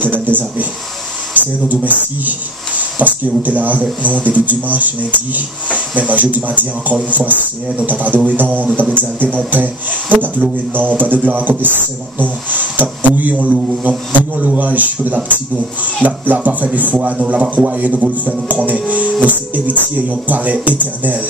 l'Éternel des armées. Seigneur, nous vous remercions parce que vous êtes là avec nous depuis dimanche, lundi. Même jeudi, mardi, encore une fois, Seigneur, nous t'avons adoré, non, nous t'avons exalté, mon Père. Nous t'avons pleuré, non, pas de gloire à côté de servant, non. Nous t'avons bouillon l'orage pour la petite nous. La pas fait des fois, nous, la pas croyé, nous voulons faire, nous connaître. Nous sommes héritiers, nous palais éternel.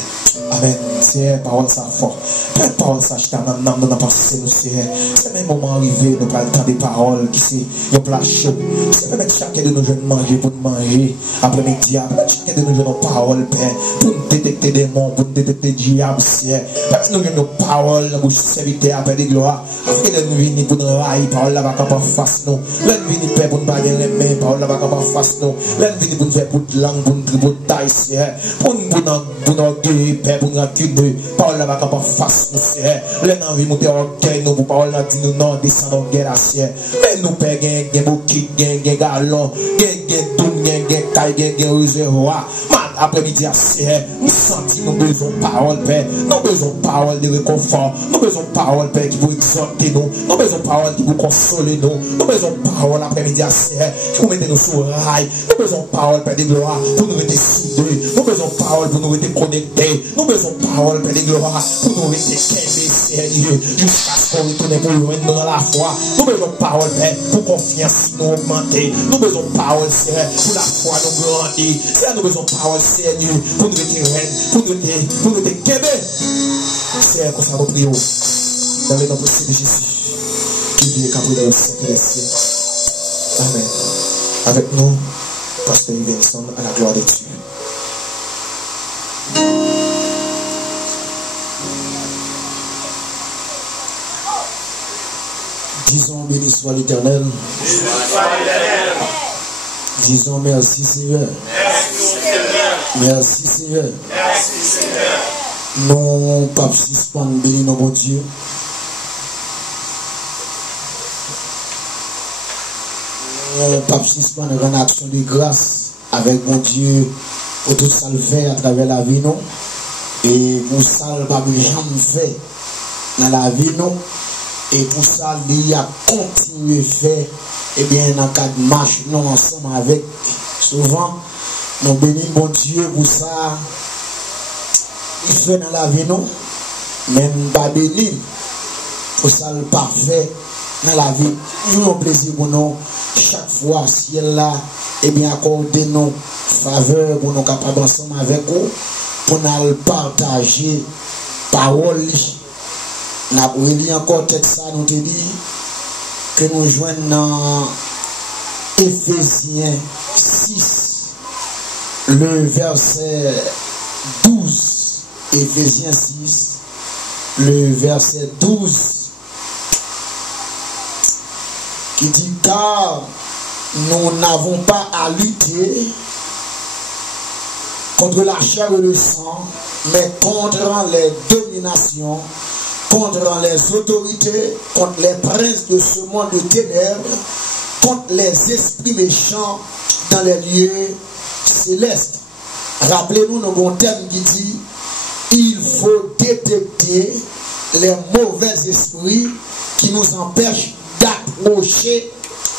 Amen. Seigneur, parole ça fort. Père, parole ça, je t'en nous n'avons pas cessé, nous, Seigneur. C'est même moment arrivé, nous pas le temps des paroles qui c'est, un plat chaud. C'est permettre chacun de nos jeunes manger pour nous manger après-midi. Permettre chacun de nos jeunes paroles, Père, pour nous détecter des démons, pour nous détecter des diables, Seigneur. Permettre nous nos paroles, nous serviteur, après des gloires. Afin de nous venir pour nous railler, parole là, va pas face nous. Là, nous venir, Père, pour nous baguer les mains, parole là, va pas face nous. Là, nous venir pour nous faire pour de langue, pour nous tripoter, Seigneur. Pour nous orgueiller, Père, pour nous accueillir, parole là, va pas face nous, Seigneur. Là, nous venir monter orgueil, nous, pour parole là, dire nous non, descendons en guerre, Seigneur. Mais nous, Père, gain bouquet, gain galon, gain tout, gain caille, gain réservoir. Après-midi, Seigneur, nous sentons nous besoin de paroles, Père. Nous besoin de paroles de réconfort. Nous besoin de paroles, Père, qui vous exhorter nous. Nous besoin de paroles qui vous consoler nous. Nous besoin de paroles après-midi, Seigneur, qui vous mettre nous sur le rail. Nous besoin de paroles, Père de gloire, pour nous être soudés. Nous besoin de paroles pour nous être connectés. Nous besoin de paroles, Père de gloire, pour nous être calmés, Seigneur, jusqu'à ce qu'on retourne pour loin dans la foi. Nous besoin de paroles, Père, pour confiance nous augmenter. Nous besoin de paroles, Seigneur, pour la foi nous grandir. Seigneur, nous besoin de paroles, Seigneur, pour nous être reine, pour nous être québé. Seigneur, qu'on s'en prie, dans le nom de Jésus, qui vit et capable dans le siècle des siècles. Amen. Avec nous, Pasteur Yvenson, à la gloire de Dieu. Disons béni soit l'Éternel. Disons merci Seigneur. Merci Seigneur. Non, Pape Sispan, béni nos bon Dieu. Pape Sispan rend action de grâce avec mon Dieu pour tout ça le fait à travers la vie non. Et pour ça le Pape jamais fait dans la vie non. Et pour ça il a continué faire et bien dans cadre marche non ensemble avec souvent nous bénissons mon Dieu pour ça il fait dans la vie non même pas béni pour ça le parfait dans la vie nous avons plaisir pour nous chaque fois ciel là et bien accorder nos faveurs pour nous capables ensemble avec vous pour nous partager parole. Nous avons lu encore texte ça, nous te dit que nous joignons dans Éphésiens 6, le verset 12. Éphésiens 6, le verset 12, qui dit car nous n'avons pas à lutter contre la chair et le sang, mais contre les dominations, contre les autorités, contre les princes de ce monde de ténèbres, contre les esprits méchants dans les lieux célestes. Rappelez-nous nos bons termes qui dit il faut détecter les mauvais esprits qui nous empêchent d'approcher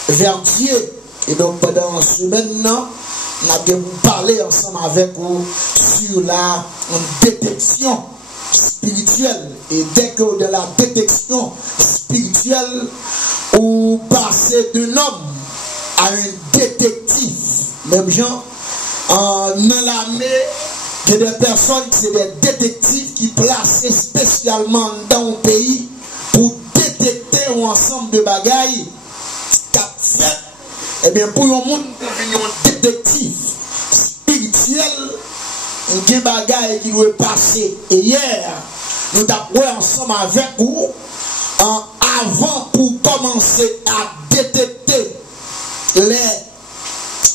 vers Dieu. Et donc pendant une semaine, nous avons parlé ensemble avec vous sur la détection spirituelle. Et dès que de la détection spirituelle, ou passer d'un homme à un détective, même gens dans l'armée, il y a des personnes, c'est des détectives qui placent spécialement dans un pays pour détecter un ensemble de bagailles qu'a fait. Eh bien, pour un monde devenir un détective spirituel, il y a des bagailles qui doivent passer. Et hier, nous avons ensemble avec vous, avant pour commencer à détecter les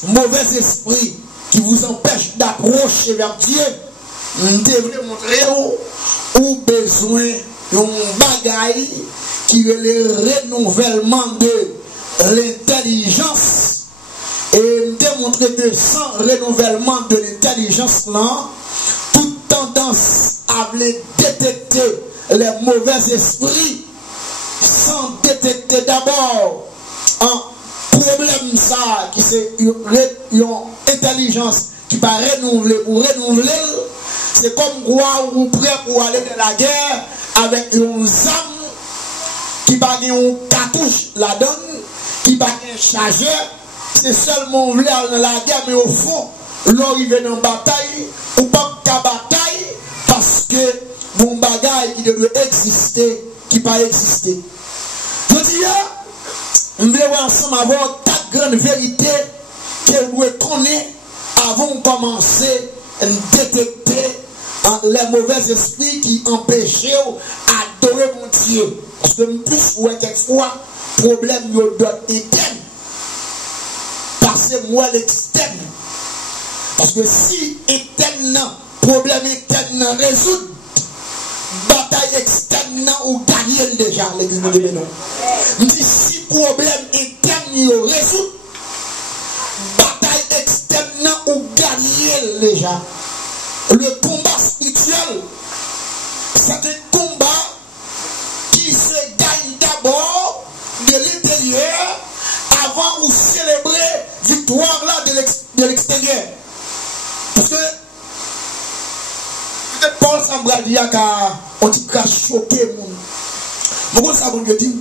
mauvais esprits qui vous empêchent d'approcher vers Dieu, nous devons montrer où besoin d'un bagaille qui est le renouvellement de l'intelligence. Et démontrer que sans renouvellement de l'intelligence là, toute tendance à détecter les mauvais esprits, sans détecter d'abord pour problème ça, qui c'est une intelligence qui va renouveler ou renouveler, c'est comme quoi ou prêt pour aller dans la guerre avec une âme qui va gagner une cartouche la donne, qui va gagner un chargeur, c'est seulement voulu aller dans la guerre, mais au fond, l'arrivée dans la bataille, ou pas de bataille, parce que mon bagage qui devait exister, qui va exister. Je dis, nous devons ensemble avoir 4 grandes vérités que nous devons connaître avant de commencer à détecter les mauvais esprits qui empêchaient d'adorer mon Dieu. Parce que plus ou quelquefois, problème interne. Parce que moi l'externe. Parce que si interne, problème interne résout, bataille externe ou gagner déjà l'église de Bénin. Si problème interne résout, bataille externe ou gagner déjà. Le combat spirituel, c'est un combat qui se gagne d'abord de l'intérieur avant de célébrer victoire là de l'extérieur. Parce que peut-être Paul Sambradi on dit qu'il a choqué mon. Pourquoi ça vous dit?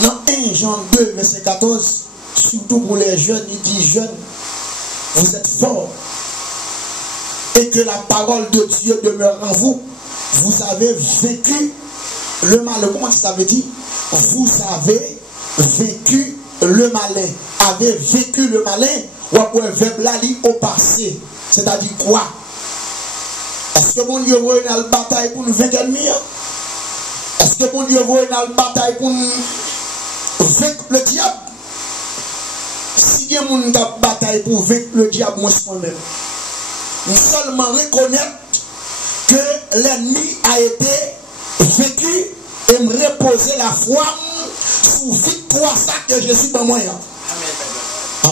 Dans 1 Jean 2, verset 14, surtout pour les jeunes, il dit jeunes, vous êtes forts. Et que la parole de Dieu demeure en vous. Vous avez vécu le malin. Comment ça veut dire? Vous avez vécu le malin. Avez vécu le malin. Ou après verbe là au passé. C'est-à-dire quoi? Est-ce que mon Dieu veut une bataille pour nous vaincre l'ennemi? Est-ce que mon Dieu veut une bataille pour nous vaincre le diable? Si il y a une bataille pour vaincre le diable, moi je moi-même. Nous seulement reconnaître que l'ennemi a été vécu et me reposer la foi sous victoire ça que je suis dans moi.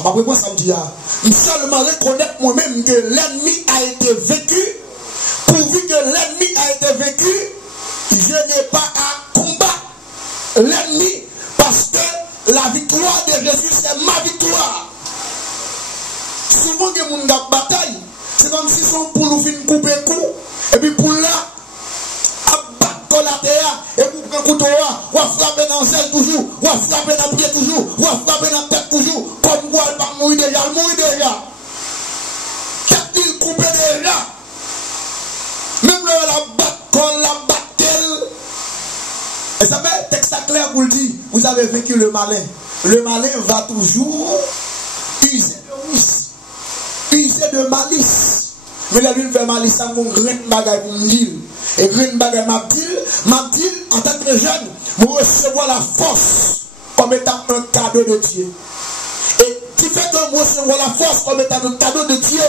Pourquoi ça me dit? Nous seulement reconnaître moi-même que l'ennemi a été vécu. Pourvu que l'ennemi a été vécu, je n'ai pas à combattre l'ennemi parce que la victoire de Jésus c'est ma victoire. Souvent que mon gars bataille. C'est comme si son poule ou fin couper coup, et puis poule là, à battre la terre, et puis prendre couteau là, ou à frapper dans l'aile toujours, ou à frapper dans le pied toujours, ou à frapper dans la tête toujours, comme quoi elle va mourir déjà, elle mourit déjà. Qu'a-t-il coupé déjà? Même là, la batte, la batte-elle. Et ça fait texte clair pour le dire, vous avez vécu le malin. Le malin va toujours user de risque. User de malice. Mais la lune fait malice, ça mon grain de bagaille pour me dire. Et grain de bagaille m'a dit, en tant que jeune, vous recevoir la force comme étant un cadeau de Dieu. Et qui fait que vous recevoir la force comme étant un cadeau de Dieu,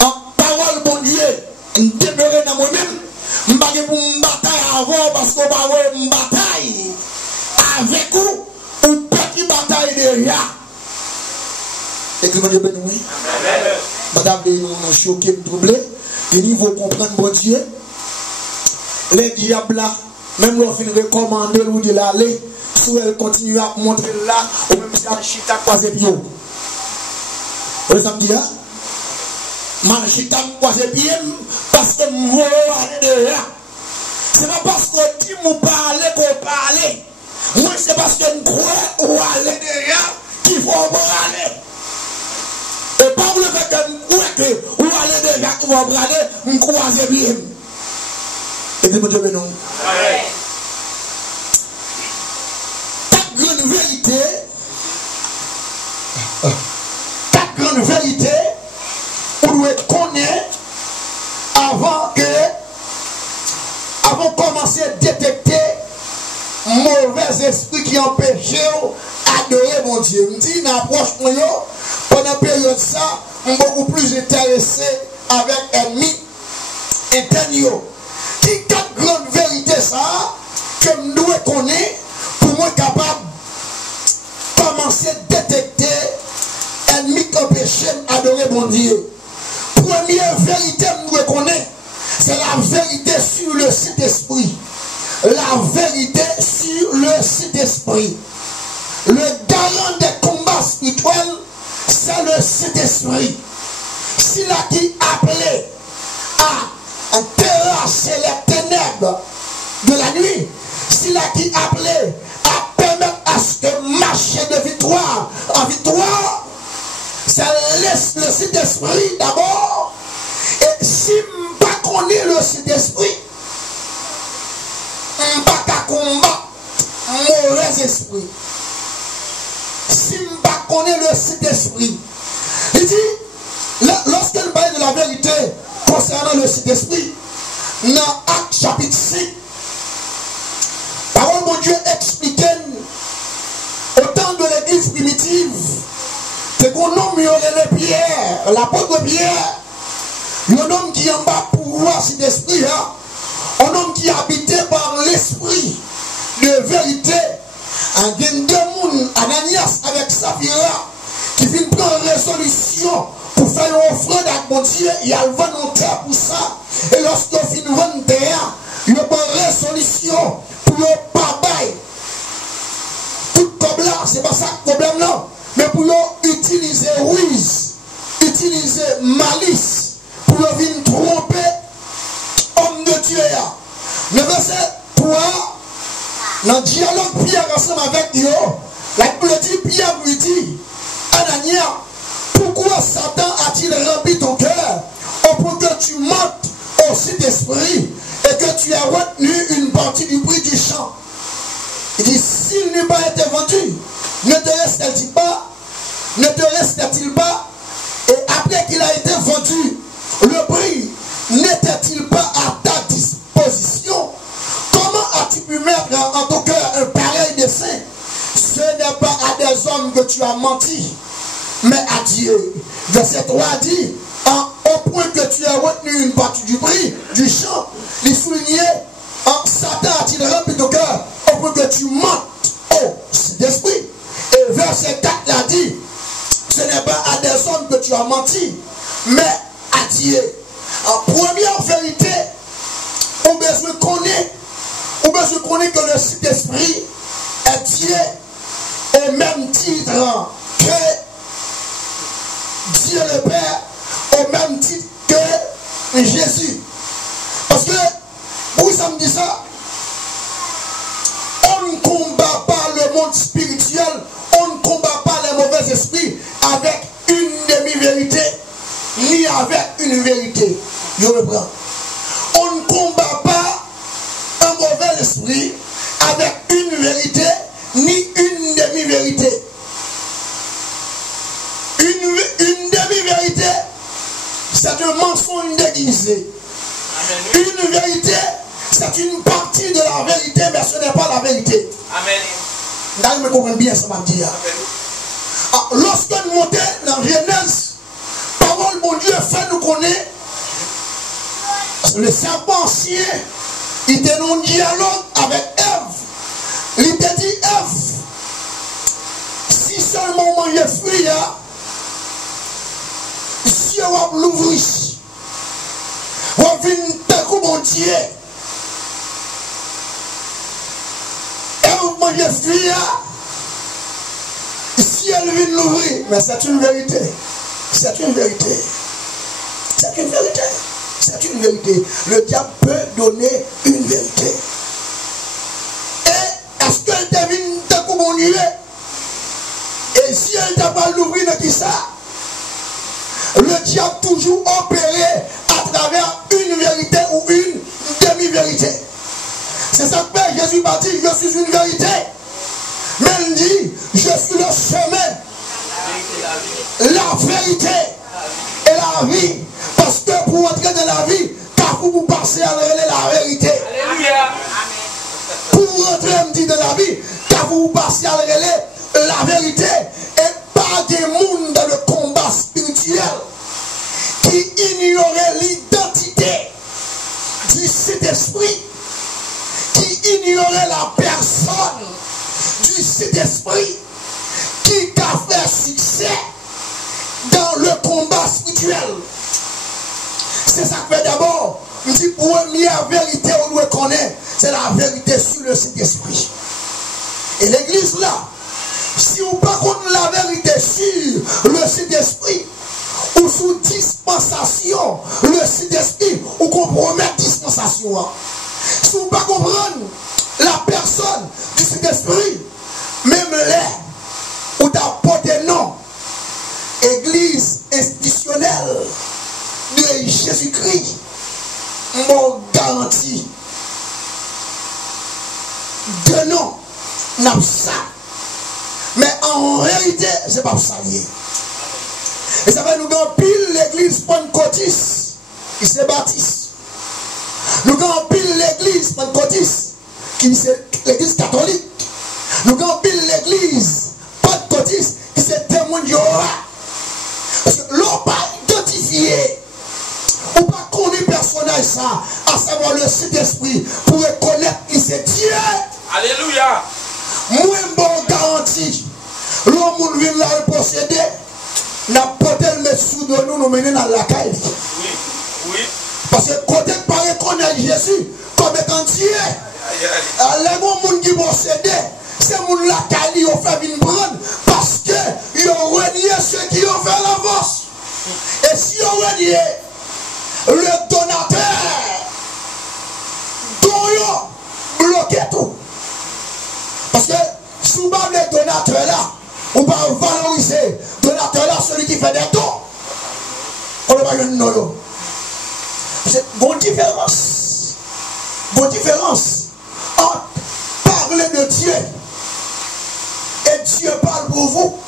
en parole bon Dieu, demeurer dans moi-même, je ne vais pas pour me bataille avant parce qu'on va avoir une bataille avec vous, ou petite bataille déjà. Et que Dieu bénisse. Madame, nous choquer, nous troubler. Et il faut comprendre, bon Dieu, les diables là, même leur fin recommander ou de l'aller, si elle continue à montrer là, ou même si elle chita croisé pied. Vous savez dire? Man chita croisé pied parce que je veux aller de là. C'est pas parce que dit nous parler qu'on parle. Moi, c'est parce que nous croyons ou aller de là qu'il faut aller. Et pas le fait que ou aller déjà qui va brader, on croise bien. Et puis, Dieu bénisse. Quatre grandes vérités, on doit connaître avant de commencer à détecter mauvais esprits qui empêchent d'adorer mon Dieu. Je dis, une approche pendant la période ça, on est beaucoup plus intéressé avec l'ennemi interne. Qui quatre grandes vérités ça que nous devons connaître pour moi capable de commencer à détecter l'ennemi qui empêche d'adorer mon Dieu. Première vérité que nous devons connaître, c'est la vérité sur le Saint-Esprit. La vérité sur le Saint-Esprit. Le garant des combats combat spirituel, c'est le Saint-Esprit. S'il a qui appelé à terrasser les ténèbres de la nuit, s'il a qui appelé à permettre à ce que marcher de victoire en victoire, ça laisse le Saint-Esprit d'abord. Et si je ne connais pas le Saint-Esprit, je ne peux pas combattre mauvais esprit. Si je ne connais pas le Saint-Esprit, il dit, lorsqu'il parle de la vérité concernant le Saint-Esprit, dans Actes chapitre 5, parole de Dieu expliquait au temps de l'église primitive, c'est qu'on nomme Pierre, l'apôtre Pierre, un homme qui en bas pouvoir cet esprit, un homme qui habitait par l'esprit de vérité. Un deux personnes, Ananias avec Saphira, qui viennent prendre résolution pour faire une offrande à mon Dieu, il a le volontaire pour ça. Et lorsqu'on finit le volontaire, il y a une résolution pour ne pas bailler. Tout comme là, c'est pas ça le problème là. Mais pour utiliser ruse, utiliser malice, pour venir tromper homme de Dieu. Le verset 3, dans le dialogue Pierre ensemble avec Dieu, la Bible dit, Pierre lui dit, Ananias, pourquoi Satan a-t-il rempli ton cœur pour que tu montes au Saint-Esprit et que tu as retenu une partie du prix du champ? Il dit, s'il n'eût pas été vendu, ne te reste-t-il pas? Ne te reste-t-il pas? Et après qu'il a été vendu, le prix n'était-il pas à ta disposition? Comment as-tu pu mettre en ton cœur un pareil dessein? Ce n'est pas à des hommes que tu as menti, mais à Dieu. Verset 3 dit, au point que tu as retenu une partie du prix du champ, il soulignait, Satan a-t-il rempli ton cœur au point que tu montes au Saint-Esprit? Et verset 4 a dit, ce n'est pas à des hommes que tu as menti, mais à Dieu. En première vérité, on besoin connaître que le Saint-Esprit est Dieu au même titre que Dieu le Père, au même titre que Jésus. Parce que, pourquoi ça me dit ça? On ne combat pas le monde spirituel, on ne combat pas les mauvais esprits avec une demi-vérité, ni avec une vérité. Je reprends. On ne combat pas un mauvais esprit avec une vérité, ni une demi-vérité. Une demi-vérité, c'est un mensonge déguisé. Une vérité, c'est une partie de la vérité, mais ce n'est pas la vérité. Amen. Vous me comprenez bien ça, m'a dit. Lorsque nous montons dans Genèse, parole mon Dieu fait nous connaître. Le serpent ancien, il était en dialogue avec Ève. Il t'a dit, Ève, si seulement on mange fruit, Dieu va l'ouvrir. On va venir te mon Dieu. Ève mange fruit, si elle vient l'ouvrir, mais c'est une vérité. C'est une vérité. C'est une vérité. C'est une vérité. Le diable peut donner une vérité. Et est-ce qu'elle devine te communier? Et si elle t'a pas l'ouvrir, qui ça? Le diable toujours opéré à travers une vérité ou une demi-vérité. C'est ça que Jésus m'a dit, je suis une vérité. Mais il dit, je suis le chemin, la vérité et la vie. Parce que pour entrer dans la vie, car vous passez à la vérité. Alléluia. Pour entrer me dit dans la vie, car vous passez à la vérité. Et pas des mondes dans le combat spirituel qui ignoraient l'identité du Saint-Esprit, qui ignoraient la personne du Saint-Esprit, qui a fait succès dans le combat spirituel. C'est ça que fait d'abord, il dit, première vérité, on doit connaître, c'est la vérité sur le Saint-Esprit. Et l'église là, Si vous pas contre la vérité sur le Saint-Esprit, ou sous dispensation, le Saint-Esprit, ou compromet dispensation. Si vous pas comprendre la personne du Saint-Esprit, même là, où tu as porté nom, Église institutionnelle de Jésus-Christ, mon garantie, de nom, n'a pas ça. Mais en réalité, c'est pas ça lié. Et ça va nous donner pile l'église pentecôtiste qui se baptise. Nous avons pile l'église pentecôtiste qui c'est l'église catholique. Nous avons pile l'église pentecôtiste qui c'est témoin de Jéhovah. Parce que l'on pas identifié ou pas connaître personnage ça, à savoir le Saint-Esprit, pour reconnaître qui c'est Dieu. Alléluia. Moi, bon garantie, l'homme vient là le posséder, n'a pas le mettre sous de nous, nous mener dans la caille. Oui, oui. Parce que côté pas reconnaître Jésus comme étant Dieu, les gens qui possèdent, c'est mon la caille qui ont fait une prendre parce que ils ont renié ceux qui ont fait la force. Et si ils ont renié le donateur, dont ils ont bloqué tout. Parce que souvent les donateurs là, on va valoriser le donateur là, celui qui fait des dons. On ne va pas dire c'est bonne différence. Bonne différence entre parler de Dieu et Dieu parle pour vous.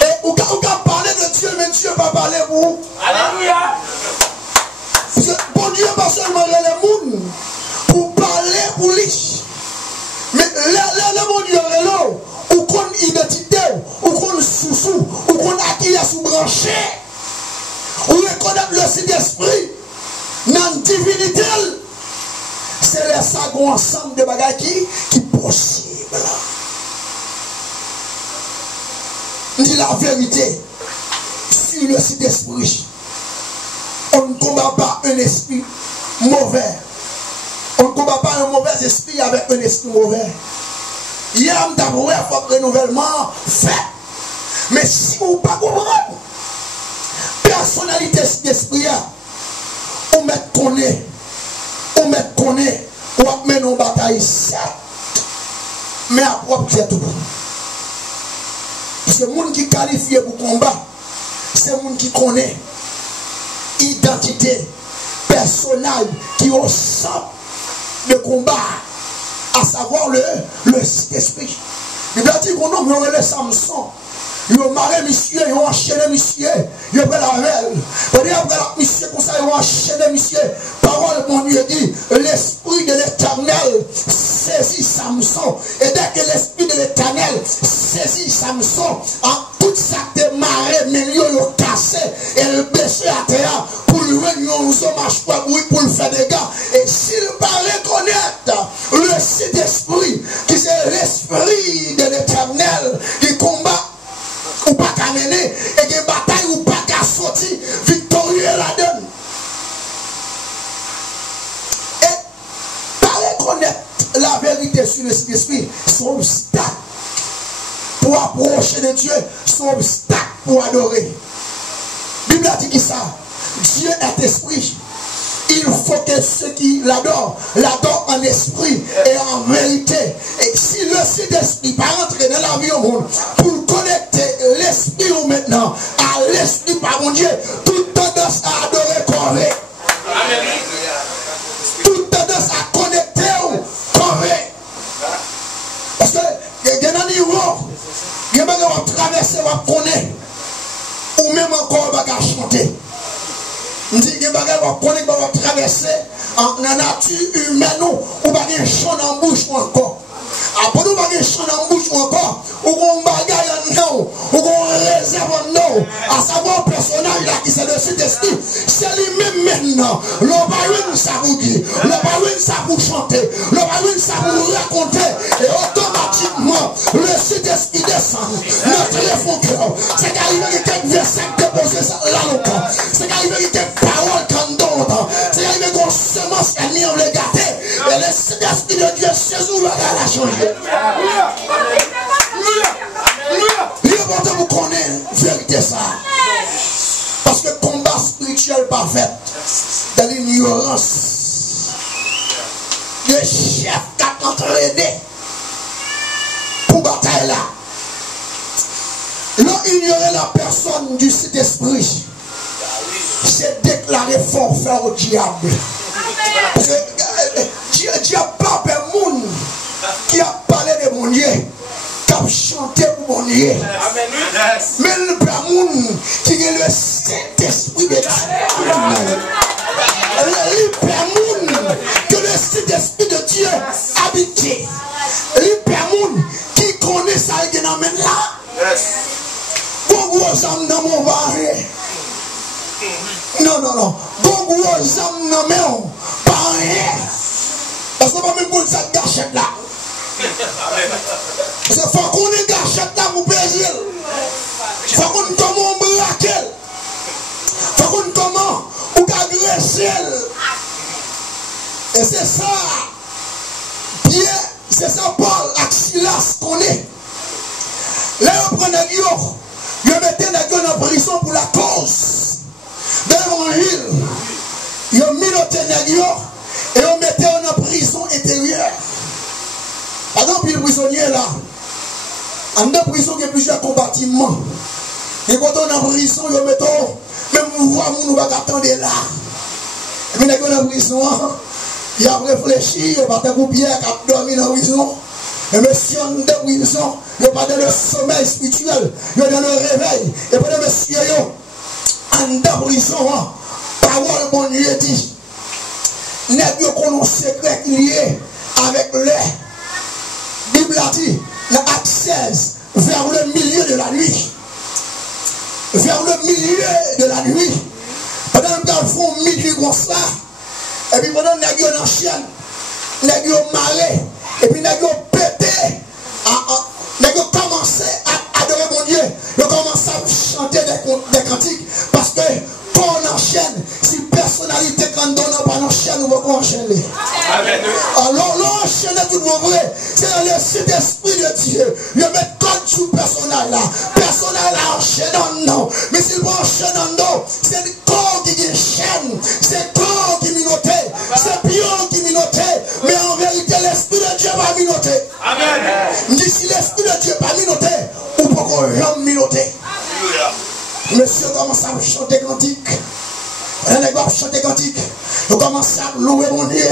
Et on peut parler de Dieu, mais Dieu va parler pour vous. Alléluia. Parce que bon Dieu pas seulement les monde pour parler pour lui. Mais le bon Dieu est là, ou qu'on identité, ou qu'on sous, ou qu'on acquis sous branché, ou reconnaître le Saint-Esprit dans la divinité, c'est le second ensemble de bagages qui est possible. Dit la vérité sur le Saint-Esprit. On ne combat pas un esprit mauvais. On ne combat pas un mauvais esprit avec un esprit mauvais. Hier, on a fait un renouvellement fait. Mais si vous ne pas comprendre, personnalité d'esprit, on met connaît, on met nos batailles, mais à propre c'est tout. Parce que les gens qui qualifient pour combat, c'est les gens qui connaissent identité, personnage qui au centre de combat, à savoir le Saint-Esprit. Il a dit qu'on nomme le Samson. Il a marré monsieur, il a enchaîné monsieur, il a fait la velle. Il a fait la monsieur comme ça, il a enchaîné monsieur. Parole, mon Dieu dit, l'Esprit de l'Éternel saisit Samson. Et dès que l'Esprit de l'Éternel saisit Samson, en toute sa démarrée, milieu, il a cassé et le blessé à terre pour lui venir aux hommages pour le faire des gars. Et s'il va reconnaître le Saint-Esprit, qui c'est l'Esprit de l'Éternel qui combat, ou pas qu'à mener, et que bataille ou pas qu'à sortir victorieux là-dedans. Et par reconnaître la vérité sur le Saint-Esprit, son obstacle pour approcher de Dieu, son obstacle pour adorer. La Bible a dit qui ça? Dieu est esprit. Il faut que ceux qui l'adorent en esprit et en vérité. Et si le Saint-Esprit va rentrer dans la vie au monde pour connecter l'esprit ou maintenant à l'esprit par mon Dieu, toute tendance à adorer correct. Toute tendance à connecter correct. Parce que il y a un niveau, il y a un traverser, on va connaître, ou même encore on va chanter. On dit que on va traverser en nature humaine ou pas un chant en bouche ou encore. Après nous pas un chant en bouche ou encore, ou qu'on bagaille en nous, ou qu'on réserve en nous, à savoir un personnage là qui c'est le Saint-Esprit, c'est lui-même maintenant. L'on va une ça pour dire, l'on va une ça pour chanter, l'on va une ça pour raconter, et automatiquement le Saint-Esprit descend, notre fond cœur. C'est qu'arrivé que quelques versets déposés là longtemps, c'est qu'arrivé que quelques paroles qu'on donne, c'est qu'arrivé qu'on semence et mis en le gâter, et le Saint-Esprit de Dieu se ouvre à la changer. pas fait. Dans l'ignorance. Le chef qui a entraîné pour bataille là. L'on ignorait la personne du Saint-Esprit. C'est déclaré forfait au diable. Parce que Dieu n'a pas de monde qui a parlé de mon Dieu, qui a chanté pour mon Dieu. Mais le monde qui est le Saint-Esprit de Dieu. Le monde que le Saint-Esprit de Dieu habite. Le monde qui connaît ça et qui n'amène là. Bon gros âme dans mon barré. Non. Bon gros âme dans mon barré. Parce que pas même pour ça gâchette là. Parce qu'il faut qu'on ait gâchette là pour payer. Il faut qu'on ait comment braquer. Il faut qu'on ait comment ou agresser. Et c'est ça. Bien, c'est ça Paul Axilas qu'on est. Là on prend un guillot. Je mettais les gens en prison pour la cause de l'évangile. Je minotais les gens et on mettait en prison intérieure. Par exemple, les prisonniers là, en deux prisons, il y a plusieurs compartiments. Et quand on est en prison, je mettais même voir nous va attendre là. Et puis les gens en prison, ils ont réfléchi, ils ont pour Pierre qui a dormi dans la prison. Et monsieur en deux prisons, il n'y a pas dans le sommeil spirituel, il y a dans le réveil. Et puis monsieur, en deux prisons, parole bon Dieu dit, il y a un secret lié avec l'air. Bible a dit, dans Acte 16, vers le milieu de la nuit. Vers le milieu de la nuit. Pendant que nous font minuit comme ça, et puis pendant que nous enchaînent, nous avons marré, et puis nous avons pété, nous avons commencé à adorer mon Dieu, nous avons commencé à chanter des cantiques, parce que quand on enchaîne, si personnalité quand on donne pas enchaîne, nous allons enchaîner. Alors l'enchaîner tout le vrai, c'est dans le Saint-Esprit de Dieu. Je mets code sur le personnel là. Personnel là enchaîne non. Mais s'il va enchaîner non, c'est le corps qui chaîne, c'est le corps qui minote, c'est pion qui minote. Mais en vérité, l'Esprit de Dieu va minoter. Amen. Je dis si l'Esprit de Dieu va minoter, ou pourquoi l'homme minoter. Monsieur commence à chanter cantique. On a chanté cantique. On commence à louer mon Dieu.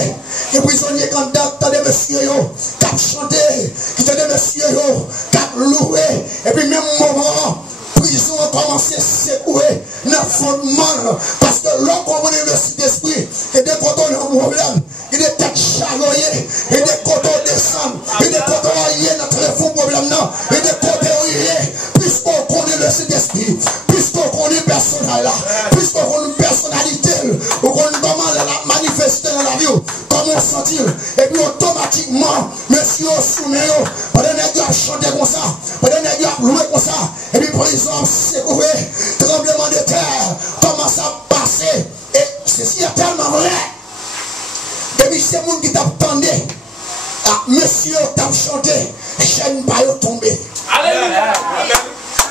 Les prisonniers quand t'entendent monsieur qui a chanté, qui t'entendent monsieur qui a loué. Et puis même moment, prison a commencé à secouer dans le fondement. Parce que l'homme connaît le Saint-Esprit. Et dès qu'on a un problème, il est tête chaloyée. Et dès qu'on descend, et dès qu'on a notre fond problème, et dès qu'on est puisqu'on connaît le Saint-Esprit, puisqu'on connaît personnel là, puisqu'on connaît personnalité, on connaît comment la manifester dans la vie, comment sentir, et puis automatiquement, monsieur soumet, pendant que vous chanté comme ça, pendant que vous loué comme ça, et puis prison secoué, tremblement de terre, commence à passer, et ceci est tellement vrai. Et puis c'est le monde qui t'attendait, monsieur t'a chanté, chaîne pas tomber. Alléluia.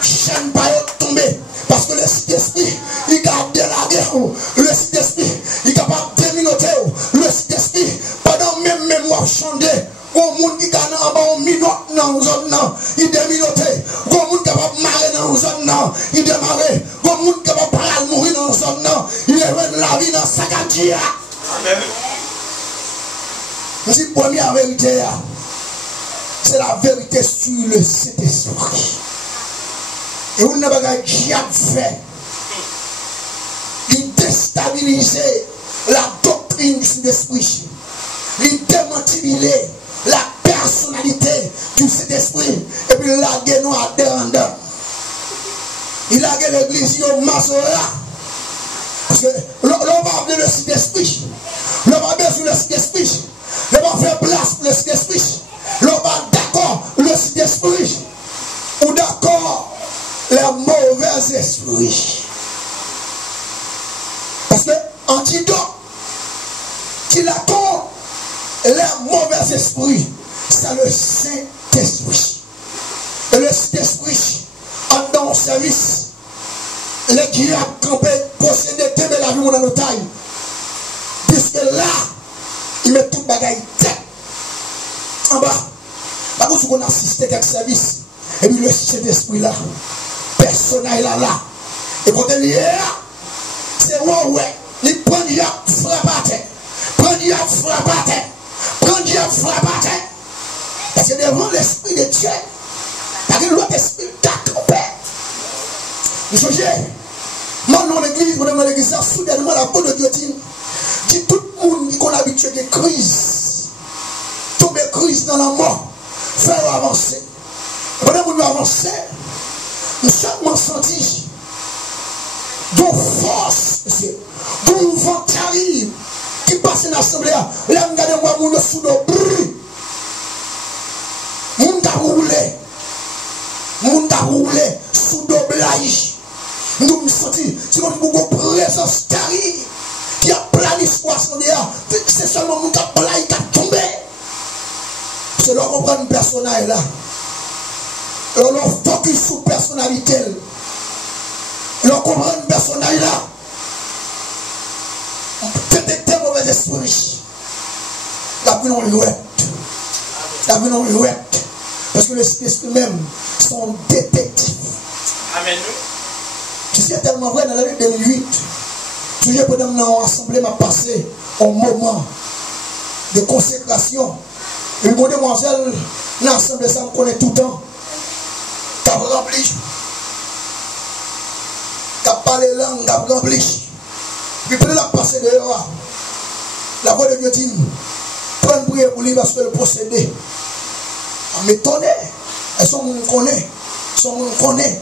Chaîne pas tomber. Parce que le Saint-Esprit, il garde la guerre. Le Saint-Esprit, il est capable de minoter. Le Saint-Esprit, pendant même moi chanter, au monde qui gagne en bas, on minote dans la zone, il déminote. Au monde capable de marrer dans la zone, il démarre. Au monde capable de mourir dans la zone, il est la vie dans sa quartier. Amen. C'est la première vérité. C'est la vérité sur le Saint-Esprit. Et vous n'avez pas fait. Il déstabiliser la doctrine du Saint-Esprit. Il démantiler la personnalité du Saint-Esprit. Et puis il a gagné à dérendant. Il a gagné l'église au Masora. Parce que l'on va appeler le Saint-Esprit. L'on va appeler sur le Saint-Esprit. L'on va faire place pour le Saint-Esprit. L'on va d'accord le Saint-Esprit. Ou d'accord les mauvais esprits. Parce que antidote qui l'accorde les mauvais esprits, c'est le Saint-Esprit. Et le Saint-Esprit, en dans le service, les diables campés, possédés, témer la vie dans nos tailles. Puisque là, il met toute bagaille tête en bas. Par contre, on assiste à quelques services. Et puis le Saint-Esprit là, personnel là. Et quand il est là, c'est ouais. Il prend Dieu, frappe à terre. Prend Dieu, frappe à terre. Prend Dieu, frappe à terre. Parce que devant l'Esprit de Dieu, parce que l'autre esprit t'a campé. Vous changez. Maintenant, l'église, dans l'église, soudainement, la peau de Dieu dit tout le monde qui est habitué de crise, tomber crise dans la mort, faire avancer. Pendant que nous avançons, nous sommes sentis d'une force, d'un vent qui arrive, qui passe dans l'assemblée. Là, regardez-moi, nous sommes sous le bruit. Nous avons roulé sous le blage. Nous nous sentons, c'est comme une présence qui arrive, qui a plein d'histoire. C'est seulement nous qui a plein qui a tombé. C'est là qu'on prend une personnage là. On focus sur la personnalité. On comprend une personnage là. Détecter mauvais esprit. La vie non l'ouette. La vie non l'ouette. Parce que l'esprit même sont détectives. Amen. Tu sais tellement vrai dans l'année 2008. Toujours pendant l'assemblée m'a passé un moment de consécration. Une bonne demoiselle, l'assemblée ça me connaît tout le temps. T'as rempli. T'as parlé langue, t'as rempli. Puis peut la passer dehors. La voix de Dieu dit, prends une prière pour lui parce que le procédé. On m'étonne. Elles sont mon connaît. Sont mon connaît.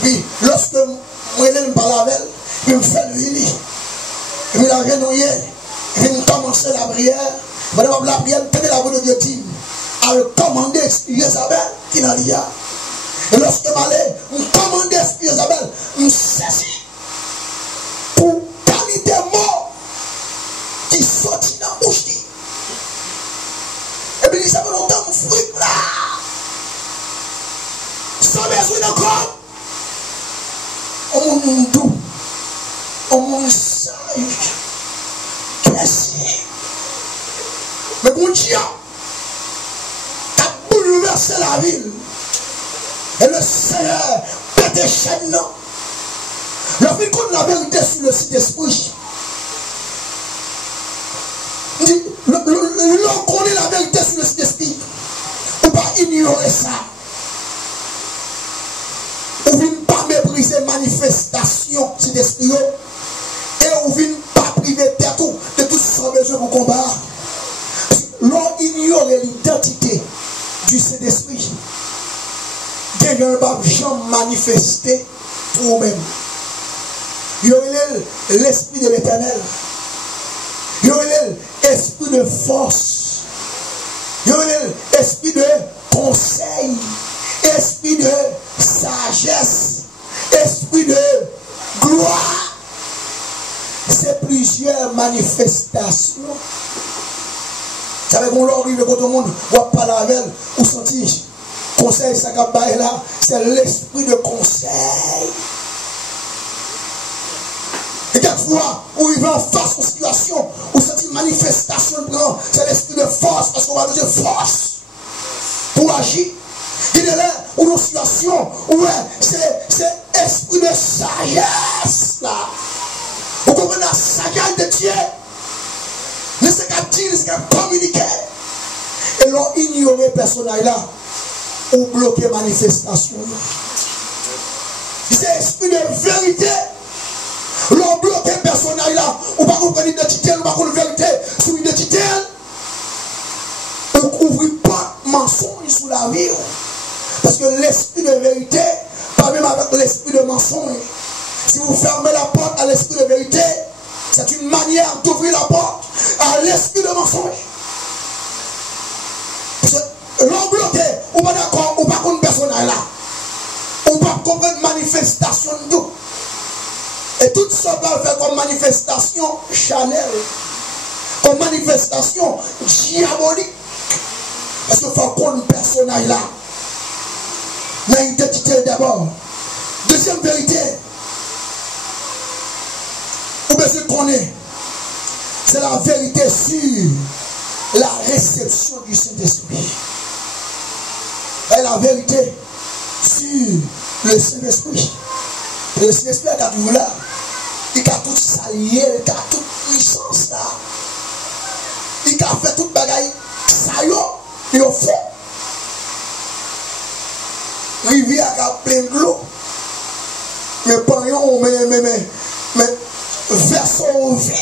Puis lorsque moi je parle avec elle, je me fais le lit. Et puis la genouille, je vais commencer la prière. Madame la prière, tenez la voix de Dieu dit, à le commander Isabelle qui n'a rien. Et lorsque je m'allais, je commandais Isabelle, je me saisis pour qualité mort qui sortit dans la bouche. Et puis Isabelle, on t'a mon fruit là. Sans besoin de corps. On mon doux. On mon sage. Merci. Mais mon Dieu, t'as bouleversé la ville. Et le Seigneur pète des chaînes. Le fait qu'on a la vérité sur le site d'esprit. L'on connaît la vérité sur le site d'esprit. On ne peut pas ignorer ça. On ne vient pas mépriser manifestation site d'esprit. Et on ne vient pas priver de tout son besoin pour combattre. L'on ignore l'identité du Saint-Esprit. Quelqu'un ne va jamais manifester pour vous-même. Il y a l'esprit de l'éternel. Il y a l'esprit de force. Il y a l'esprit de conseil. Esprit de sagesse. Esprit de gloire. C'est plusieurs manifestations. Vous savez qu'on arrive quand tout le monde voit pas la veille ou sentir conseil, ça là, c'est l'esprit de conseil. Et quelquefois, où il va en face aux situations, où cette manifestation prend, c'est l'esprit de force, parce qu'on va besoin de force pour agir. Il est là, où une situation, où c'est l'esprit de sagesse là. Vous comprenez la sagesse de Dieu? Mais c'est qu'à dire, c'est qu'à communiquer. Et l'on ignorait personnage là, ou bloquer manifestation. C'est l'esprit de vérité. L'on bloqué personnage là, ou pas comprendre l'identité, ou pas comprendre la vérité sur l'identité. On couvre pas mensonge sous la vie. Parce que l'esprit de vérité, pas même avec l'esprit de mensonge. Si vous fermez la porte à l'esprit de vérité, c'est une manière d'ouvrir la porte à l'esprit de mensonge. L'on bloqué, ou pas d'accord, ou pas contre personne là. Ou pas comprendre manifestation de tout. Et tout ça va faire comme manifestation charnelle. Comme manifestation diabolique. Parce qu'il faut qu'on personnage là. L'identité d'abord. Deuxième vérité. besoin de connaître, c'est la vérité sur la réception du Saint-Esprit. Et la vérité sur le Saint-Esprit. Le Saint-Esprit est toujours là. Il a tout salié, il a toute puissance là. Il a fait toute bagaille. Ça y est, il fait. Rivière a plein de l'eau. Mais pagnon, mais version vide.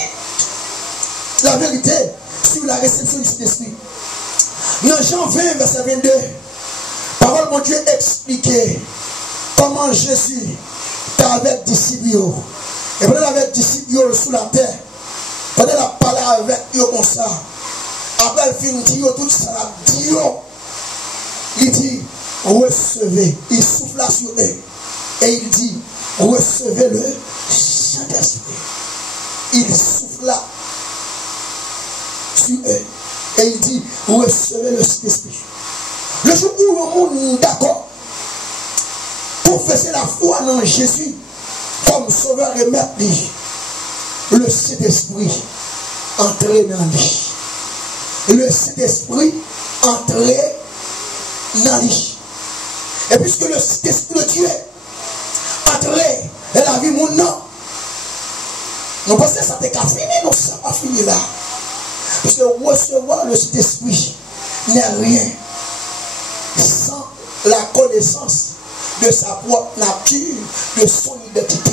La vérité sur la réception du Saint-Esprit. Dans Jean 20, verset 22, parole de Dieu expliquait comment Jésus était avec disciples. Et pendant avec disciples sous la terre, pendant la parole avec eux comme ça, après elle finit dire tout ça, il dit recevez, il souffle sur eux et il dit recevez le Saint-Esprit. Il souffle sur eux et il dit recevez le Saint-Esprit. Le jour où le monde d'accord professer la foi dans Jésus comme sauveur et maître, le Saint-Esprit entrer dans lui. Le Saint-Esprit entrer dans lui. Et puisque le Saint-Esprit de Dieu entrer dans la vie mon nom, nous pensons que ça n'est qu'à finir, non, ça n'a pas fini là. Parce que recevoir le Saint-Esprit n'est rien sans la connaissance de sa propre nature, de son identité.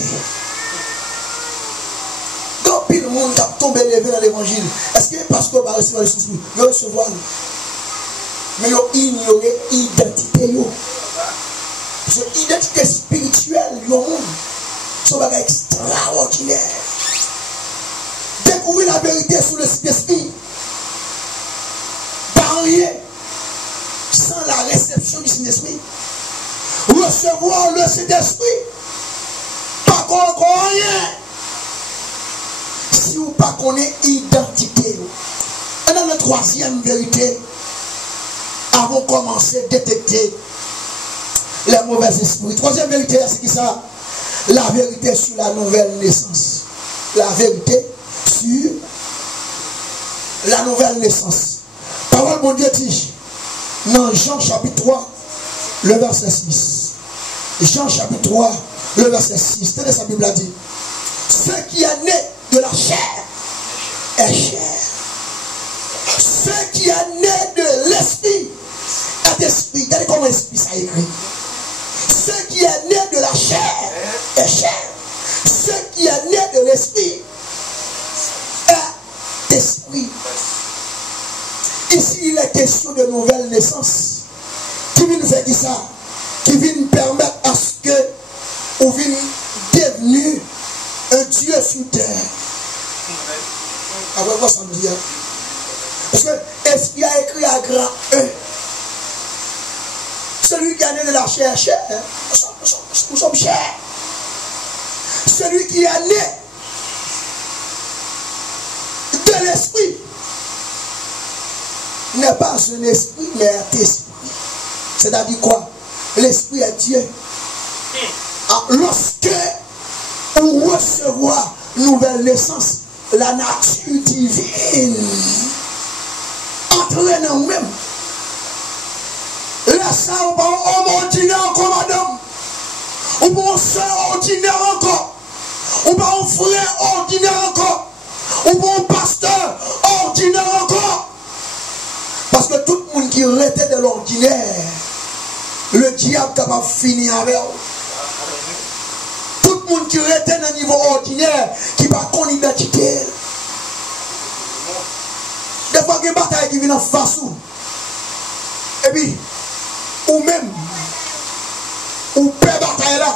Quand le monde a tombé levé dans l'évangile, est-ce que parce qu'on va recevoir le Saint-Esprit, il va recevoir, mais il ignorer l'identité. Parce que l'identité spirituelle, c'est un bagage extraordinaire. Découvrir la vérité sur le Saint-Esprit, par rien, sans la réception du Saint-Esprit. Recevoir le Saint-Esprit, pas encore rien. Si vous ne connaissez pas l'identité. Et dans la troisième vérité, avons commencé à détecter les mauvais esprits. Troisième vérité, c'est qui ça? La vérité sur la nouvelle naissance. La vérité sur la nouvelle naissance. Parole mon Dieu dit, dans Jean chapitre 3, le verset 6. Jean chapitre 3, le verset 6. Tenez, sa Bible a dit, ce qui est né de la chair est chair. Ce qui est né de l'esprit est esprit. Regardez comment l'esprit ça écrit. Ce qui est né de la chair est chair. Ce qui est né de l'esprit est esprit. Ici, il est question de nouvelle naissance. Qui vient faire qui ça? Qui vient permettre à ce que vous veniez devenu un Dieu sur terre. Après quoi ça me dit? Parce que l'esprit a écrit à grand E. Celui qui a né de la chair, chair. Nous sommes chers. Celui qui est né de l'esprit n'est pas un esprit, mais un esprit. C'est-à-dire quoi? L'esprit est Dieu. Lorsque on recevoir nouvelle naissance, la nature divine entraîne en nous-mêmes. Là, ça, on va un homme ordinaire encore, madame. On va un soeur ordinaire encore. On va un frère ordinaire encore. On va un pasteur ordinaire encore. Parce que tout le monde qui était de l'ordinaire, le diable est capable de finir avec eux. Tout le monde qui était dans un niveau ordinaire, qui n'a pas d'identité. Des fois, il y a une bataille qui vient en face. Et puis, ou même, ou perd bataille là.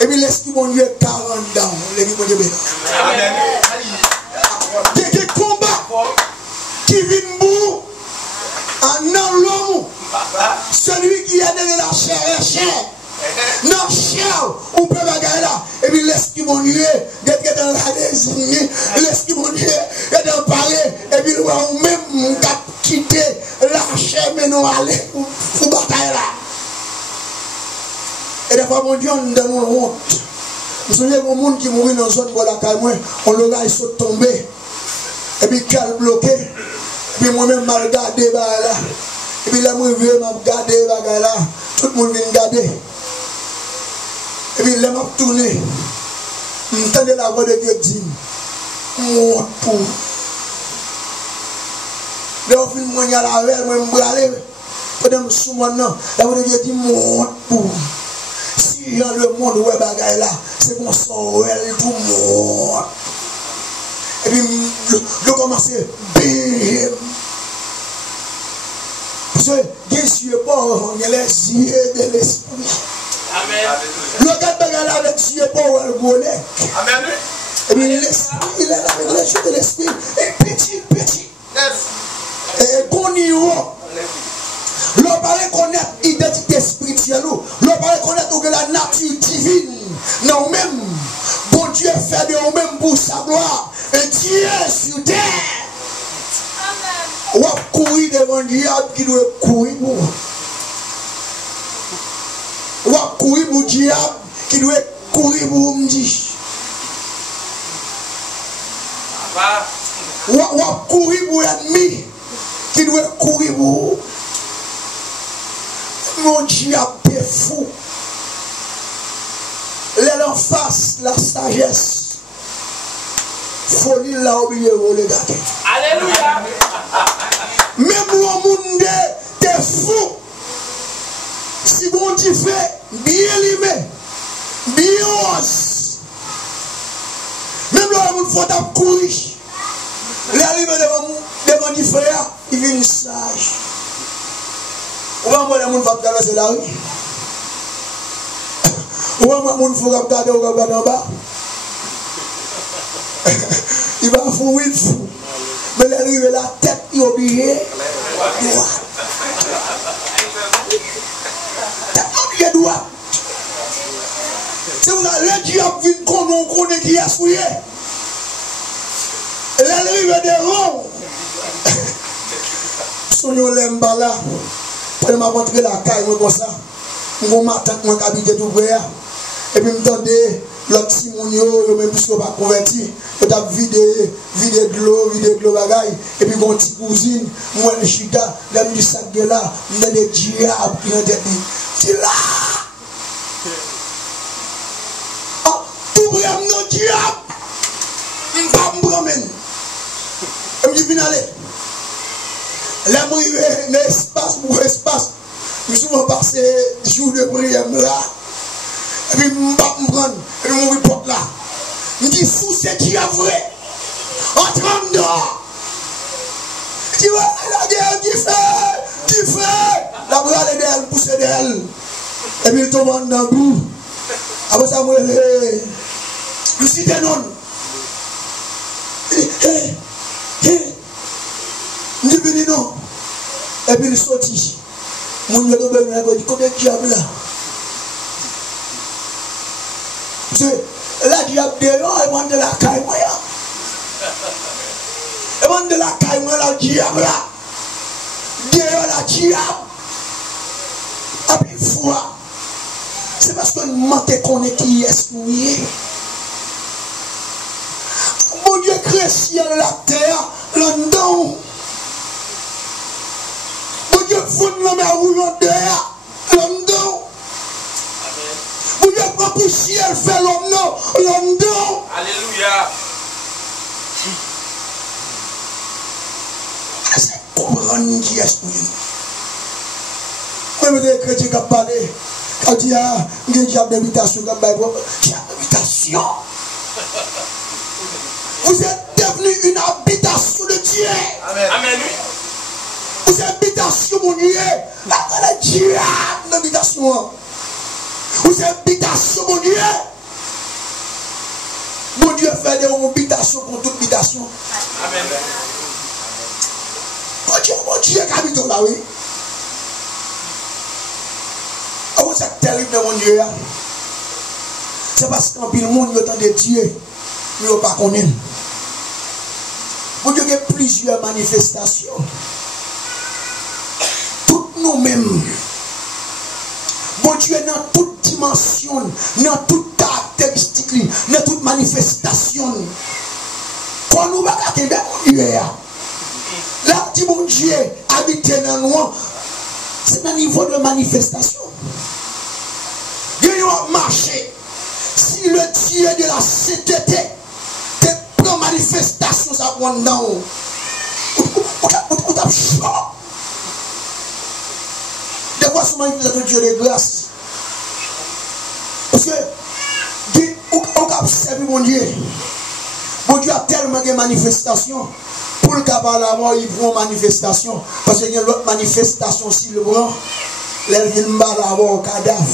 Et puis, l'esprit mon Dieu est 40 ans. L'esprit mon Dieu est là. Des combats qui viennent bout en l'homme. Celui qui est né de la chair est chair. Non, chair, on peut bagailler là. Et puis l'esprit mon Dieu est dans la désignée. L'esprit mon Dieu est dans parler. Et puis nous même quitter la chair, mais nous aller pour batailler là. Et des fois mon Dieu on donne honte. Je me souviens d'un monde qui mourit dans la zone de la caille, on l'oreille saute tombé. Et puis calme bloqué. Et puis moi-même m'a regardé là. Et puis là moi je m'a regardé là. Tout le monde vient regarder. Et puis là m'a tourné. M'entendais la voix de Dieu dire monte pour. Là au fin moi y a la veille, moi me braler. Pendant sous maintenant, la voix de Dieu dit monte pour. Si dans le monde ouais bagaille là, c'est bon ça ouais tout monte. Et puis, je commence à bim. Parce que Dieu n'est pas, on est les yeux de l'esprit. Amen. Le gars de avec Dieu n'est pas, on est le volet. Amen. Et puis l'esprit, il est là avec les yeux de l'esprit. Et petit. Et qu'on y va. L'on parle connaître l'identité spirituelle. L'on parle connaître la nature divine. Non même. Bon Dieu fait de nous-mêmes pour sa gloire. Et Dieu sur terre. Amen. On va courir devant Dieu qui doit courir pour. On va courir pour Dieu qui doit courir pour me dire. On va courir pour l'ennemi qui doit courir pour. Mon Dieu est fou. L'aile en face, la sagesse. Folie là, oublié, vous les gars. Alléluia. Même le monde t'es fou. Si bon Dieu fait, bien limé, bien ose. Même le monde faut courir. L'arrivée devant Dieu frère, il vient sage. Ou va moi le monde va traverser la rue. Ou va moi le monde faut regarder au regarder en bas. Il va fouiller fou. Mais il arrive la tête, il est obligé. Droit. Tête obligé droit. C'est vous le diable vient qu'on connaît qui a souillé. Il arrive des ronds. Soyons l'emballa. Je m'a montré la caille comme ça. Je m'attends que je habite tout près. Et puis je m'entendais l'autre Simonio, même si je ne suis pas converti. Je tape vide de l'eau, bagaille. Et puis mon petit cousine, moi le chita, là du sac de là, je des diables qui ont été dit. C'est là. Ah, tout près mon diable. Je ne vais pas me promène. Et puis je viens aller. Là, je suis dans l'espace pour espace. Je suis souvent passé des jours de prière là. Et puis, je me prends. Et puis, je me porte là. Je me dis, fou, c'est qui a vrai. Entre en dehors. Je dis, ouais, la guerre, tu fais. La bras d'elle, pousser d'elle. Et puis, il tombe en bout. Après ça, je suis des noms. Je dis, hé. Je dis, non. Et puis il sortit. Mon Dieu dit, combien de diable là? La diable dehors, elle demande de la caille. Elle demande de la caille, la diable là. Dehors la diable. Et puis foi. C'est parce qu'on manque qu'on est qui est mouillé. Mon Dieu crée le ciel, la terre, là-dedans. Dieu fout l'homme à rouler derrière l'homme d'eau. Vous Dieu prend pour ciel fait l'homme d'eau. Alléluia. C'est comprendre qui est ce que même des chrétiens qui ont parlé, qui ont dit, il y a un diable d'habitation, il y a un diable d'habitation. Vous êtes devenu une habitation de Dieu. Amen. Amen. Vous êtes habitation, mon Dieu. La diable d'habitation. Vous êtes habitation, mon Dieu. Mon Dieu fait des habitations pour toute habitation. Amen. Mon Dieu, qui habite là, oui. Ah, vous êtes terrible, mon Dieu. C'est parce qu'en pile, le monde, il y a tant de Dieu, mais il ne pas connaître. Mon Dieu, il y a plusieurs manifestations. Nous-mêmes, bon Dieu, dans toute dimension, dans toute caractéristique, dans toute manifestation. Quand nous va qu'à là, petit bon Dieu habite dans nous, c'est un niveau de manifestation. Il y a un marché. Si le Dieu de la sainteté te prend manifestation, ça prend dans nous. Des fois, c'est manifestation de Dieu de grâce. Parce que, on a observé mon Dieu. Mon Dieu a tellement de manifestations. Pour le cabal avant, il prend manifestation. Parce qu'il y a une autre manifestation si le bras, les vient avant au cadavre.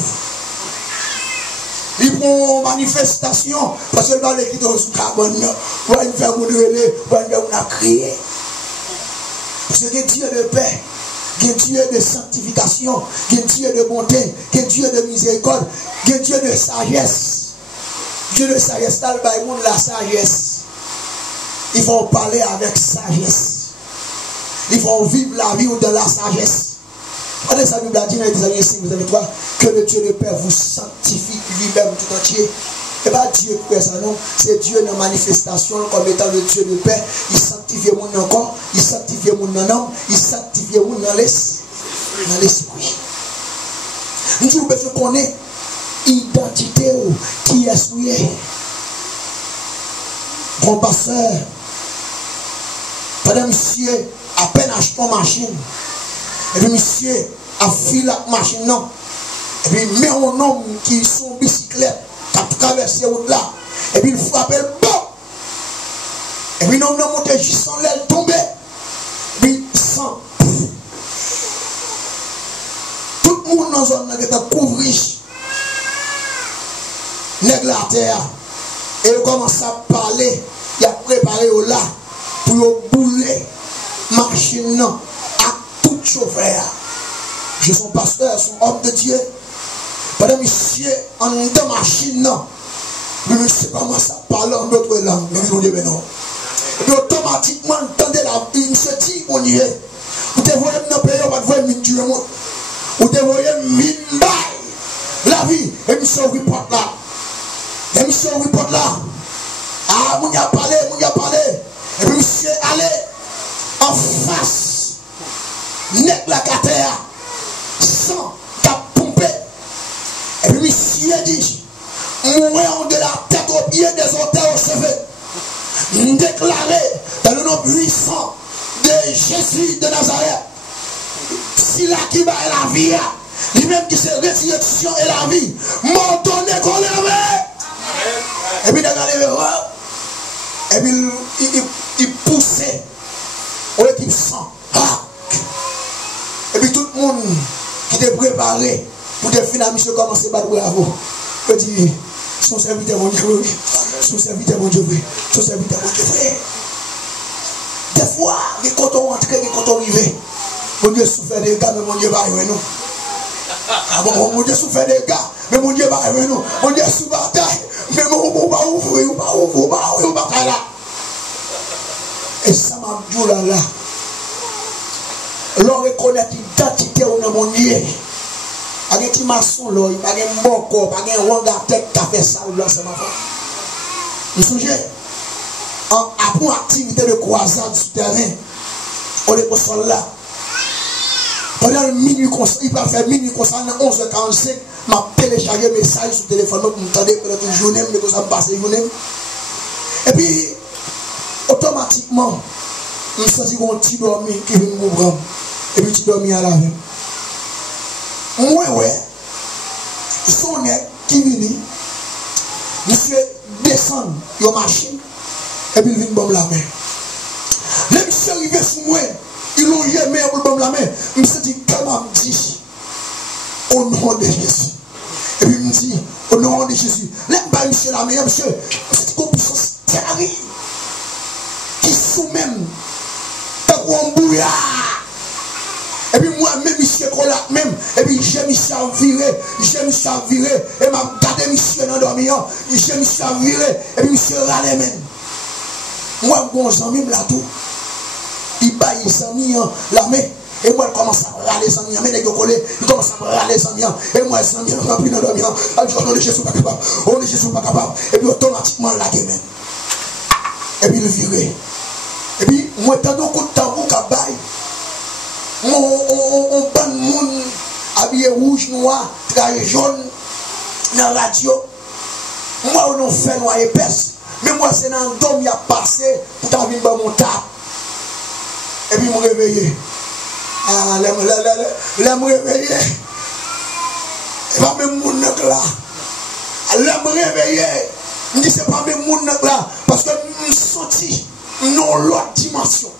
Il prend manifestation parce que le bal est dans le carbone. Il va faire mon relais, il va faire crier. Parce que Dieu de paix, Dieu de sanctification, Dieu de bonté, Dieu de miséricorde, Dieu de sagesse. Dieu de sagesse, dans le monde la sagesse. Ils vont parler avec sagesse. Ils vont vivre la vie dans la sagesse. Regardez sa Bible a dit dans les années 5, vous avez trois, que le Dieu de Père vous sanctifie lui-même tout entier. Et pas Dieu qui fait ça, non. C'est Dieu dans la manifestation comme étant le Dieu de paix. Il sanctifie le monde dans le corps, il sanctifie le monde dans l'âme, il sanctifie le monde dans l'esprit. Nous devons connaître l'identité qui est souillée. Bon pasteur, pendant monsieur à peine acheté une machine, et puis monsieur a filé la machine, non. Et puis il met un homme qui sont bicyclette, qui a traversé route là, et puis il frappe le bon. Et puis l'homme a monté juste sans l'aile tomber. Et puis sans. Tout le monde dans la zone qui est couvert. Nègre la terre. Et il commence à parler. Il a préparé au là pour bouler machine à tout chauffeur. Je suis pasteur, son homme de Dieu. Pendant monsieur en deux machines, mais je ne sais pas comment ça parle en d'autres langues. Mais non, mais non. Et puis automatiquement, entendez la vie, il se dit, mon Dieu, vous devez voir dans le pays, vous devez voir Dieu, vous devez voir la vie, et monsieur report là. Et monsieur report là. Ah, mon a parlé. Et puis monsieur allé en face, net la terre, sans cap pompé. Et puis monsieur dit, mourant de la tête aux pieds, des orteils aux cheveux, déclaré dans le nom puissant de Jésus de Nazareth, si là qui va la vie, lui-même qui se résurrection et la vie, m'ont donné qu'on l'avait. Et puis il a regardé, et puis il poussait au équipe sang. Et puis tout le monde qui était préparé pour définir la mission commencer par bravo. Il dit, son serviteur mon Dieu, son serviteur mon Dieu, son serviteur mon Dieu. Des fois, quand on rentre, quand on arrive, mon Dieu souffre des gars, mais mon Dieu va arriver nous. Ah bon, mon Dieu souffre des gars, mais mon Dieu va arriver nous. Mon Dieu souffre bataille, mais mon Dieu va ouvrir, on va là. Et ça m'a dit là. L'on reconnaît l'identité dans mon Dieu. Avec un petit maçon, avec un bon corps, avec un regard tête qui a fait ça, c'est ma femme. Vous souvenez? Après une activité de croisade souterrain, on est au sol là. Pendant le minuit, il va faire minuit concernant 11h45, m'a téléchargé un message sur le téléphone pour m'entendre pendant une journée, mais ça me passe une journée. Et puis, automatiquement, je me sens un petit dormi qui vient me prendre. Et puis, tu dormis à la veille. Ouais, son nez qui vient, monsieur descend dans la machine, et puis il vient me la main. Les monsieur arrivé sous moi, ils l'ont yémé pour me la main. Je me suis dit, comment me dit, au nom de Jésus. Et puis il me dit, au nom de Jésus, l'aime pas monsieur la main, monsieur, c'est une puissance terrible, qui sous même, t'as un bouillard. Et puis moi-même, monsieur Colat même, et puis j'ai mis ça viré, et m'a gardé monsieur dans le dormir, j'ai mis ça viré, et puis monsieur râlé même. Moi, mon ami, là tout, il baille sa mis la main, Et moi, je commence à râler sans mien. Mais les gars, ils commencent à râler sans mien. Et moi, sans mien, je ne dans le mien. On est Jésus pas capable. On est Jésus pas capable. Et puis, automatiquement, la gueule. Et puis, il vire. Et puis, moi, tant de coup de tambour qu'à bail. On bat le monde habillé rouge, noir, très jaune, dans la radio. Moi, on fait noir épaisse. Mais moi, c'est dans le dôme qui a passé pour t'avoir dans mon table. Et puis, je me réveille. Ah, je me réveille. Et pas même mon là. Je me réveille. Je me dis, c'est pas même mon là. Parce que je me senti dans l'autre dimension.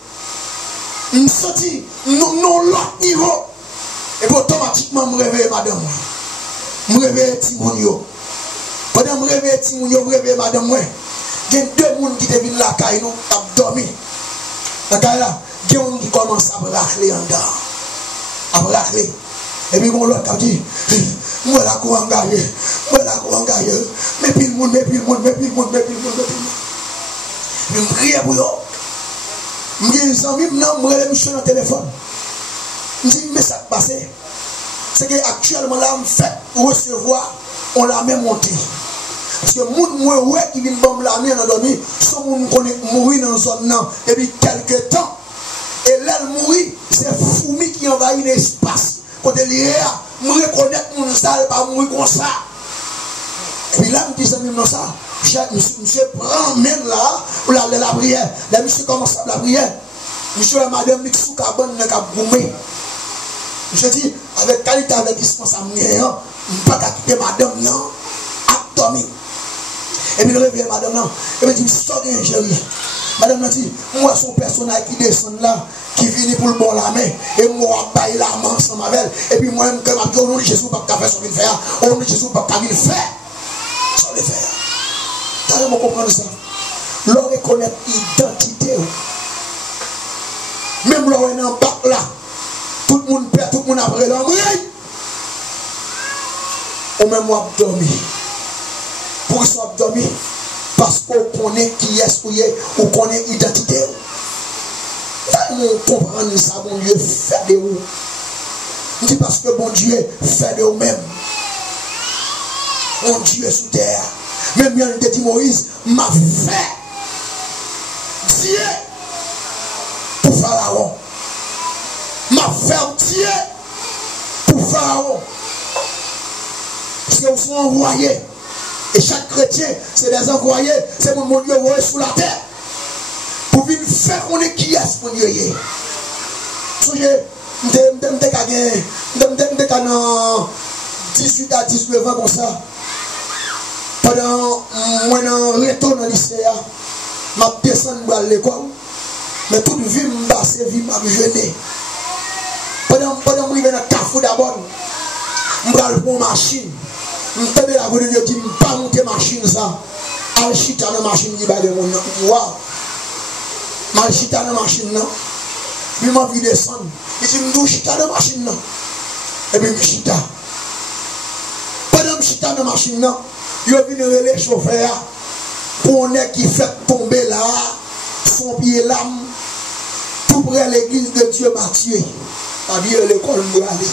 Je me senti dans l'autre niveau. Et puis, automatiquement, je me réveille, madame. Je me réveille, Timonio. Pendant que je me réveille, Timonio, je me réveille, madame. Il y a deux personnes qui viennent la caille, nous, qui ont dormi. La caille là, il y a des gens qui commencent à racler en dedans. À racler. Et puis, l'autre qui dit, moi là, qu'on engage. Moi là, qu'on engage. Mais puis le monde, mais puis le monde, mais puis le monde, mais puis le monde, mais puis le monde. Je me crie pour eux. Je me dis, les amis, je me suis dans le téléphone. Je me dis, mais ça passe. C'est qu'actuellement, là, je fais recevoir, on l'a même monté. Parce que les gens qui viennent bomber la mienne, sont les gens qui mourir dans la zone. Et puis, quelques temps, et là, mourir, c'est fourmi qui envahit l'espace. Quand elle est là, je reconnais que mon salle pas mourir comme ça. Et puis là, je dis, non, ça. Monsieur prend même là, pour la prière. Là, monsieur commence à la prière. Monsieur et madame Mixou Carbone n'a qu'à boumer. Je dis, avec qualité, avec dispensable, je ne peux pas quitter madame, non, abdomen. Et puis, il réveille madame, non. Et puis, il dit, sort d'un chéri. Madame m'a dit, moi, son personnage qui descend là, qui vient pour le bon la main, et moi, je vais la main ensemble avec elle. Et puis, moi, je vais dire, on est Jésus, pas faire son faire. On est Jésus, pas faire sans le faire. T'as vraiment comprendre ça? L'on reconnaît l'identité. Même l'on est en bas là, tout le monde perd, tout le monde après l'homme. Ou même moi, dormir. Pour qu'ils dormir, parce qu'on connaît qui est, ou connaît l'identité. Vous comprenez ça, bon Dieu fait de vous. Je dis parce que bon Dieu fait de vous-même. Mon Dieu sous terre. Même bien il dit Moïse, m'a fait Dieu pour Pharaon. M'a fait Dieu pour Pharaon. Parce que vous sont envoyés. Et chaque chrétien, c'est des envoyés. C'est mon Dieu sous la terre. Pour venir faire qu'on est qui est mon Dieu. Je 18 à 19 ans comme ça. Pendant moi je retourne dans le lycée, je descends à l'école. Mais toute vie, je passe vie, je jeûne. Pendant que je vais dans le café d'abord, je vais prendre une machine. Je vais la voix de Dieu, je ne vais pas monter la machine. Je suis dans la machine qui va de mon nom. Je suis dans la machine. Puis je vais descendre. Je dis, je suis dans la machine. Et puis je suis dans. Pendant que je suis dans la machine, je viens les chauffeurs pour un qui fait tomber là, son pied l'âme, tout près de l'église de Dieu Mathieu. C'est-à-dire l'école pour aller.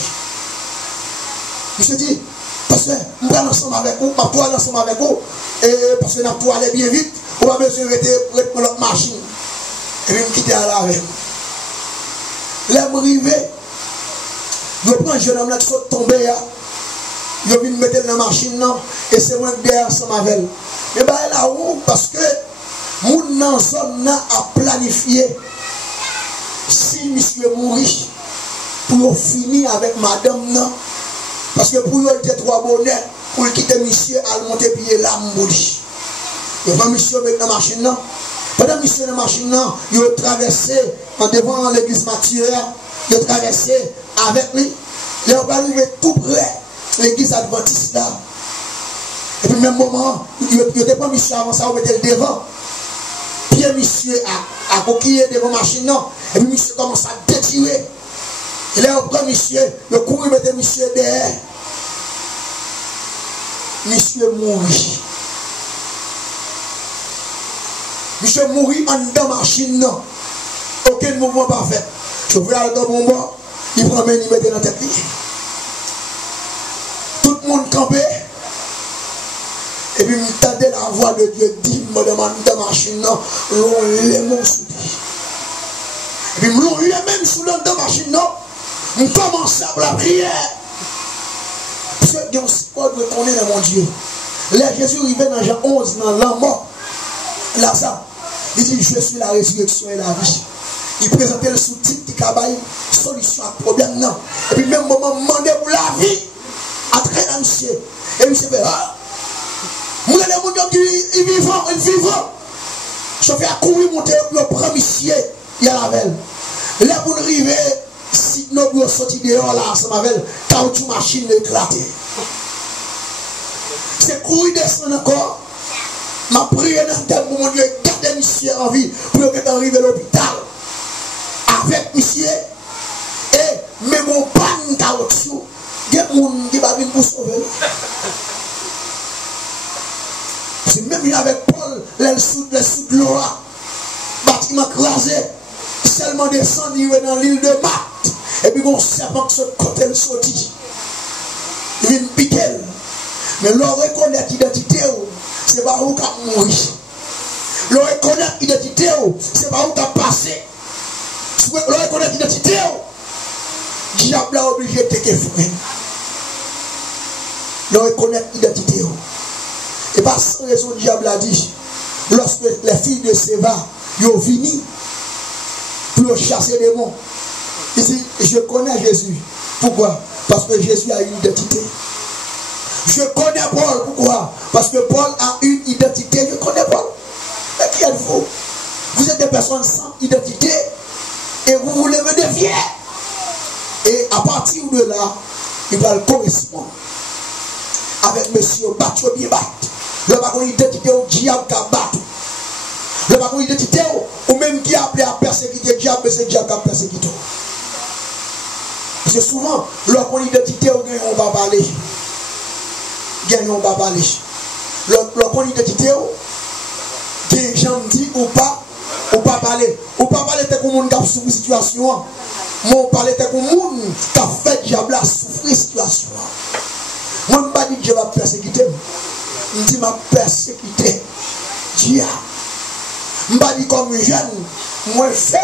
Je dis, parce que je vais ensemble avec vous, je vais ensemble avec vous, et parce que je vais aller bien vite, on va besoin de prendre notre machine. Et puis je quitter à la veille. Là, je arrive, je prends un jeune homme qui saute tomber là. Je viens mettre dans la machine et c'est moi qui derrière ensemble avec elle. Mais bien là où, parce que mon zone a planifié si monsieur mourit pour finir avec madame non. Parce que pour lui il était trois bonnets pour quitter monsieur à monter pied là mourir. Et quand monsieur met dans la machine non. Pendant que monsieur dans la machine non, il a traversé en devant l'église Mathieu, il a traversé avec lui, il est arrivé tout près. L'église adventiste là. Et puis même moment, il n'était pas monsieur avant ça, on mettait le devant. Puis monsieur a coquillé devant la machine. Et puis monsieur commence à détirer. Et là, après monsieur, le courrier mettait monsieur derrière. Monsieur mourit. Monsieur mourit en dedans la machine. Aucun mouvement pas fait. Je vais aller dans mon bord. Il prend main, il met dans la tête. Tout le monde campé. Et puis, il tendait la voix de Dieu, dit, me demande de machine, non, l'on les mots sous lui. Et puis, l'on les même sous l'on de machine, non, on commence à la prière. Parce que, Dieu, c'est quoi de connaître mon Dieu. Là, Jésus arrivait dans Jean 11, dans la mort, Lazare. Il dit, je suis la résurrection et la vie. Il présentait le sous-titre du cabaye, solution à problème, non. Et puis, même moment, demandait pour la vie, à très ancien. Et puis, c'est fait, ah, moi, les gens qui sont vivants, ils vivent. Je fais à courir, monter, le premier ciel, il y a la veille. Là, pour arriver, si nous sommes sortis dehors, là, ça m'avait caoutchouc machine éclaté. C'est courir descendre encore. Ma prière dans le thème pour mon Dieu, garder monsieur en vie pour qu'il arrive à l'hôpital. Avec monsieur, et même mon pan caoutchouc, il y a des gens qui va venir pour sauver. C'est même avec Paul, les sous de l'eau, bâtiment crasé, seulement descendu dans l'île de Malte, et puis on serpent qui se côté le sorti. Il vient piquer. Mais l'on reconnaît l'identité, c'est pas où qu'a mouru. L'on reconnaît l'identité, c'est pas où qu'a passé. L'on reconnaît l'identité, diable a obligé de te faire. L'on reconnaît l'identité. Et par sans raison, le diable a dit, lorsque les filles de Séva, ils ont fini pour chasser les démons. Il dit, je connais Jésus. Pourquoi? Parce que Jésus a une identité. Je connais Paul. Pourquoi? Parce que Paul a une identité. Je connais Paul. Mais qui êtes-vous? Vous êtes des personnes sans identité et vous voulez me défier. Et à partir de là, il va le correspondre avec monsieur Batcho bien battu. Le bagon identité au diable qui a battu. Le bagon identité au même qui a appelé à persécuter le diable, c'est le diable qui a persécuté. Parce que souvent, leur identité au gagne, on va parler. Gagne, on va parler. Leur identité au gagne, j'en dis ou pas parler. Ou pas parler de comme monde qui a souffert la situation. Moi, on parle de comme monde qui a fait le diable à souffrir la situation. Moi, je ne pas dire que je vais persécuter. Je dis ma persécuté. Dieu. Je ne pas dire comme jeune. Moi, fait.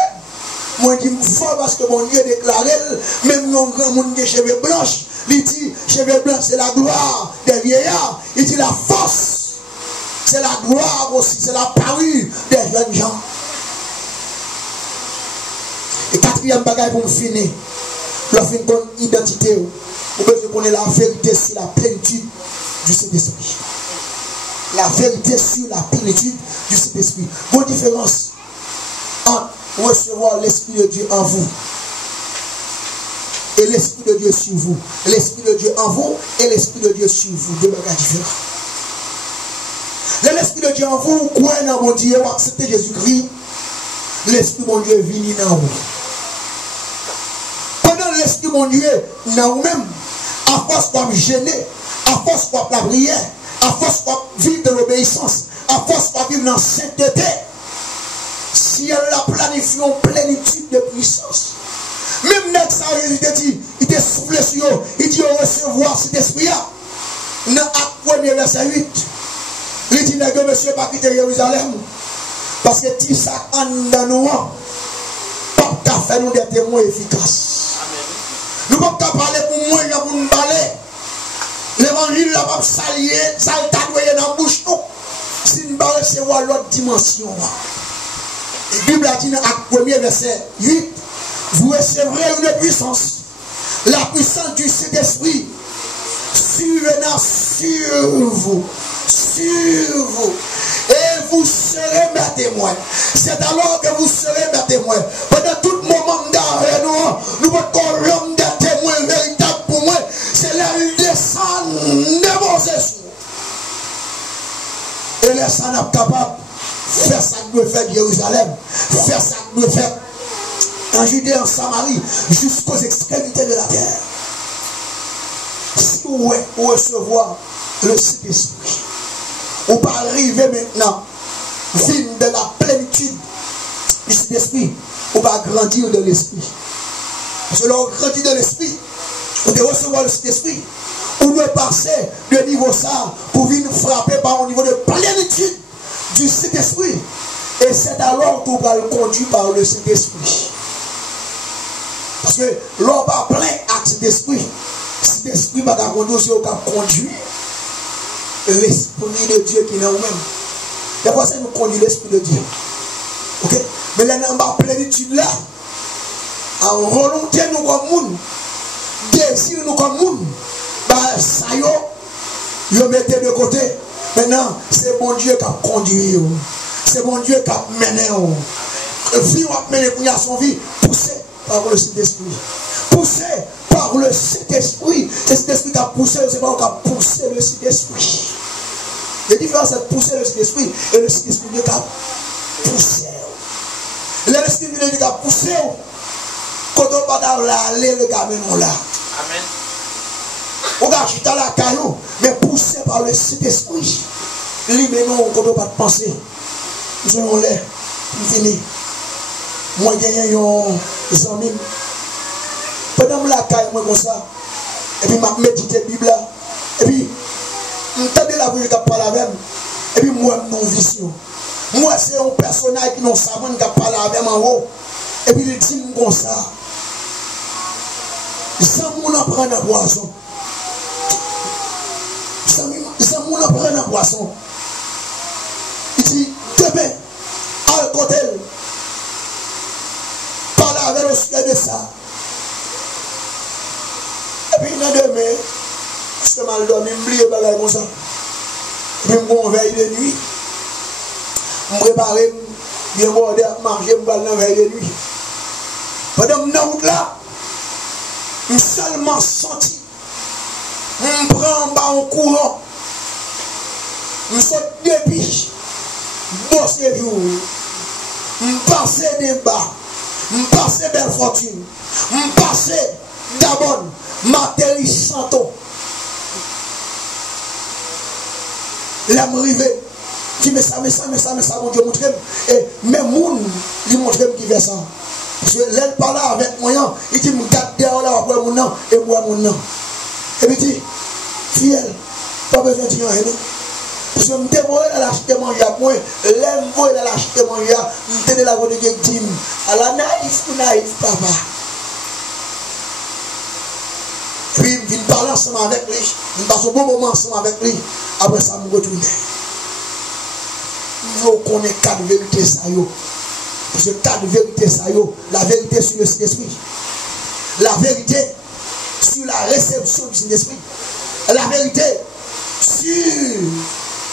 Moi, je dis fort parce que mon Dieu déclaré, même un grand monde de cheveux blancs, il dit cheveux blancs, c'est la gloire des vieillards. Il dit la force, c'est la gloire aussi, c'est la parure des jeunes gens. Et quatrième bagage pour me finir, le fin de identité, vous devez connaître la vérité sur la plénitude du Saint-Esprit. La vérité sur la plénitude du Saint-Esprit. Bonne différence entre recevoir l'Esprit de Dieu en vous et l'Esprit de Dieu sur vous. L'Esprit de Dieu en vous et l'Esprit de Dieu sur vous. Deux bagages différents. L'Esprit de Dieu en vous, vous croyez dans mon Dieu, vous acceptez Jésus-Christ, l'Esprit de mon Dieu vient dans vous. Pendant l'Esprit de mon Dieu dans vous-même, à force de vous gêner, à force de la prière, à force de vivre de l'obéissance, à force de vivre dans la sainteté, si elle la planifie en plénitude de puissance. Même Nexa, il te soufflé sur eux, il dit recevoir cet esprit-là. Dans Acte 1er verset 8, il dit que monsieur pas quitter Jérusalem. Parce que si ça en dans nous, pas qu'à faire nous des témoins efficaces. Nous ne pouvons pas parler pour moi, pour nous parler. L'évangile n'a pas salié, ça a été dans la bouche. Si nous ne pouvons pas recevoir l'autre dimension. La Bible a dit dans Acte 1er verset 8, vous recevrez une puissance, la puissance du Saint-Esprit survenant sur vous, et vous serez mes témoins. C'est alors que vous serez mes témoins. Pendant tout moment d'arrêt, nous pouvons l'homme des témoins véritables pour moi, c'est là il descend de Moses. Et là, ça n'est pas capable. Faire ça que nous faisons à Jérusalem, faire ça que nous faisons en Judée, en Samarie, jusqu'aux extrémités de la terre. Si vous recevoir le Saint-Esprit, vous pas arriver maintenant, vivre de la plénitude du Saint-Esprit, vous pas grandir de l'Esprit. Parce que l'on grandit dans l'esprit. On doit recevoir le Saint-Esprit. On doit passer de niveau ça pour venir frapper par un niveau de plénitude du Saint-Esprit. Et c'est alors qu'on va le conduire par le Saint-Esprit. Parce que l'on va plein avec cet esprit. Cet esprit va conduire aussi au cap conduit l'esprit de Dieu qui est en nous-mêmes. Des fois, ça nous conduit l'esprit de Dieu. Ok? Mais là, on va plénitude là. En volonté, nous comme monde. Désir, nous comme monde. Bah, ça y est, vous mettez de côté. Maintenant, c'est bon Dieu qui a conduit. C'est bon Dieu qui a mené. Vie ou a mené pour son vie. Poussé par le Saint-Esprit. Poussé par le Saint-Esprit. C'est le Saint-Esprit qui a poussé, c'est pas qui a poussé le Saint-Esprit. La différence c'est pousser le Saint-Esprit et le Saint-Esprit qui a poussé. L'Esprit de Dieu qui a poussé. Quand on va aller, le gamin là. Amen. On va acheter la caillou, mais poussé par le Saint-Esprit. Lui, mais non, quand on va penser. Nous allons l'air. Fini. Moi, j'ai un ami. Pendant que la caille, moi, comme ça. Et puis, je médite la Bible. Et puis, je la vie qui parle avec moi. Et puis, moi, non vision. Moi, c'est un personnage qui n'a pas savant qui parle avec moi en haut. Et puis, il dit comme ça. Ça m'a pris la boisson. Ça m'a pris la boisson. Il dit, demain, à côté, parle avec le sujet de ça. Et puis, demain, je suis mal dormi, je me lis comme ça. Et puis, je me veille de nuit. Je me prépare, bien border, manger, je me vais dans la veille de nuit. Pendant que je suis là, je suis seulement senti. Je prends en bas en courant. Je saute depuis. Je bosse les jours. Je passe des bas. Je passe belle fortune. Je passe d'abord matériel santo. Là, je arrive. Qui met ça, mon Dieu montre. Et même moun, il montre qui fait ça. Parce que l'elle parle avec moi, il dit, me garde derrière là, après mon nom, et moi mon nom. Et puis il dit, fiel, pas besoin de dire rien. Parce que je me dévoile à l'acheter manger à moi, l'aime voler à l'acheter manger, je me la voix de Dieu qui dit, à la naïf, papa. Et puis il vient parler ensemble avec lui, il passe un bon moment ensemble avec lui, après ça, je me retourne. Il faut qu'on ait quatre vérités, ça y est. Parce que quatre vérités, ça y est. La vérité sur le Saint-Esprit. La vérité sur la réception du Saint-Esprit. La vérité sur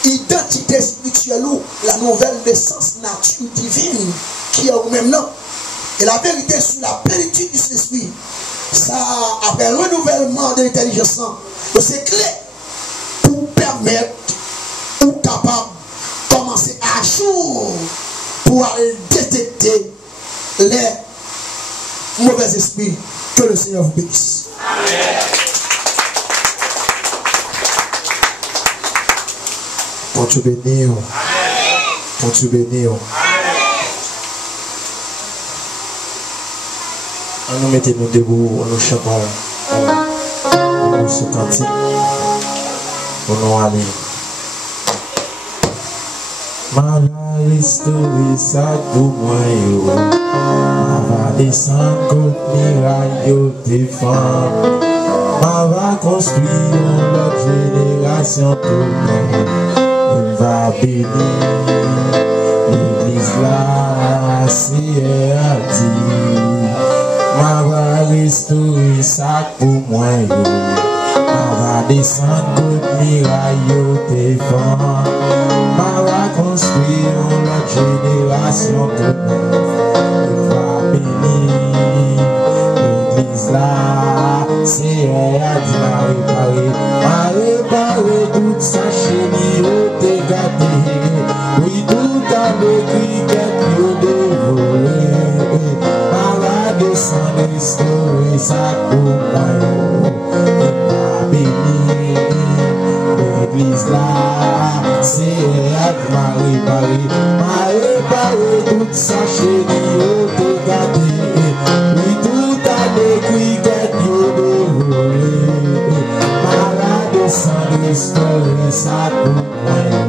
l'identité spirituelle ou la nouvelle naissance nature divine qui est au même nom. Et la vérité sur la plénitude du Saint-Esprit. Ça après renouvellement de l'intelligence. C'est clé pour permettre ou capable commencer à jour pour aller détecter les mauvais esprits. Que le Seigneur vous bénisse. Amen. Pour te bénir. Pour te bénir. Nous mettons-nous debout, nous chantons ce cantique. Pour nous aller. Ma va restaurer ça pour moi, ma va descendre contre miraille, défendre. Ma va construire notre génération pour moi. Il va bénir l'église là, c'est à dire. Ma va restaurer ça pour moi, ma va descendre contre miraille, défendre. Ma va construire notre génération de neuf. Il va bénir l'église là. C'est à dire à réparer toute sa chérie au dégâté. Oui, tout à l'écrit qu'elle dévolé. Ma va descendre restaurer sa compagne. Il va bénir l'église là. C'est à réparer toute sa chérie au dégâté. Oui, tout à l'écrit coup de poing.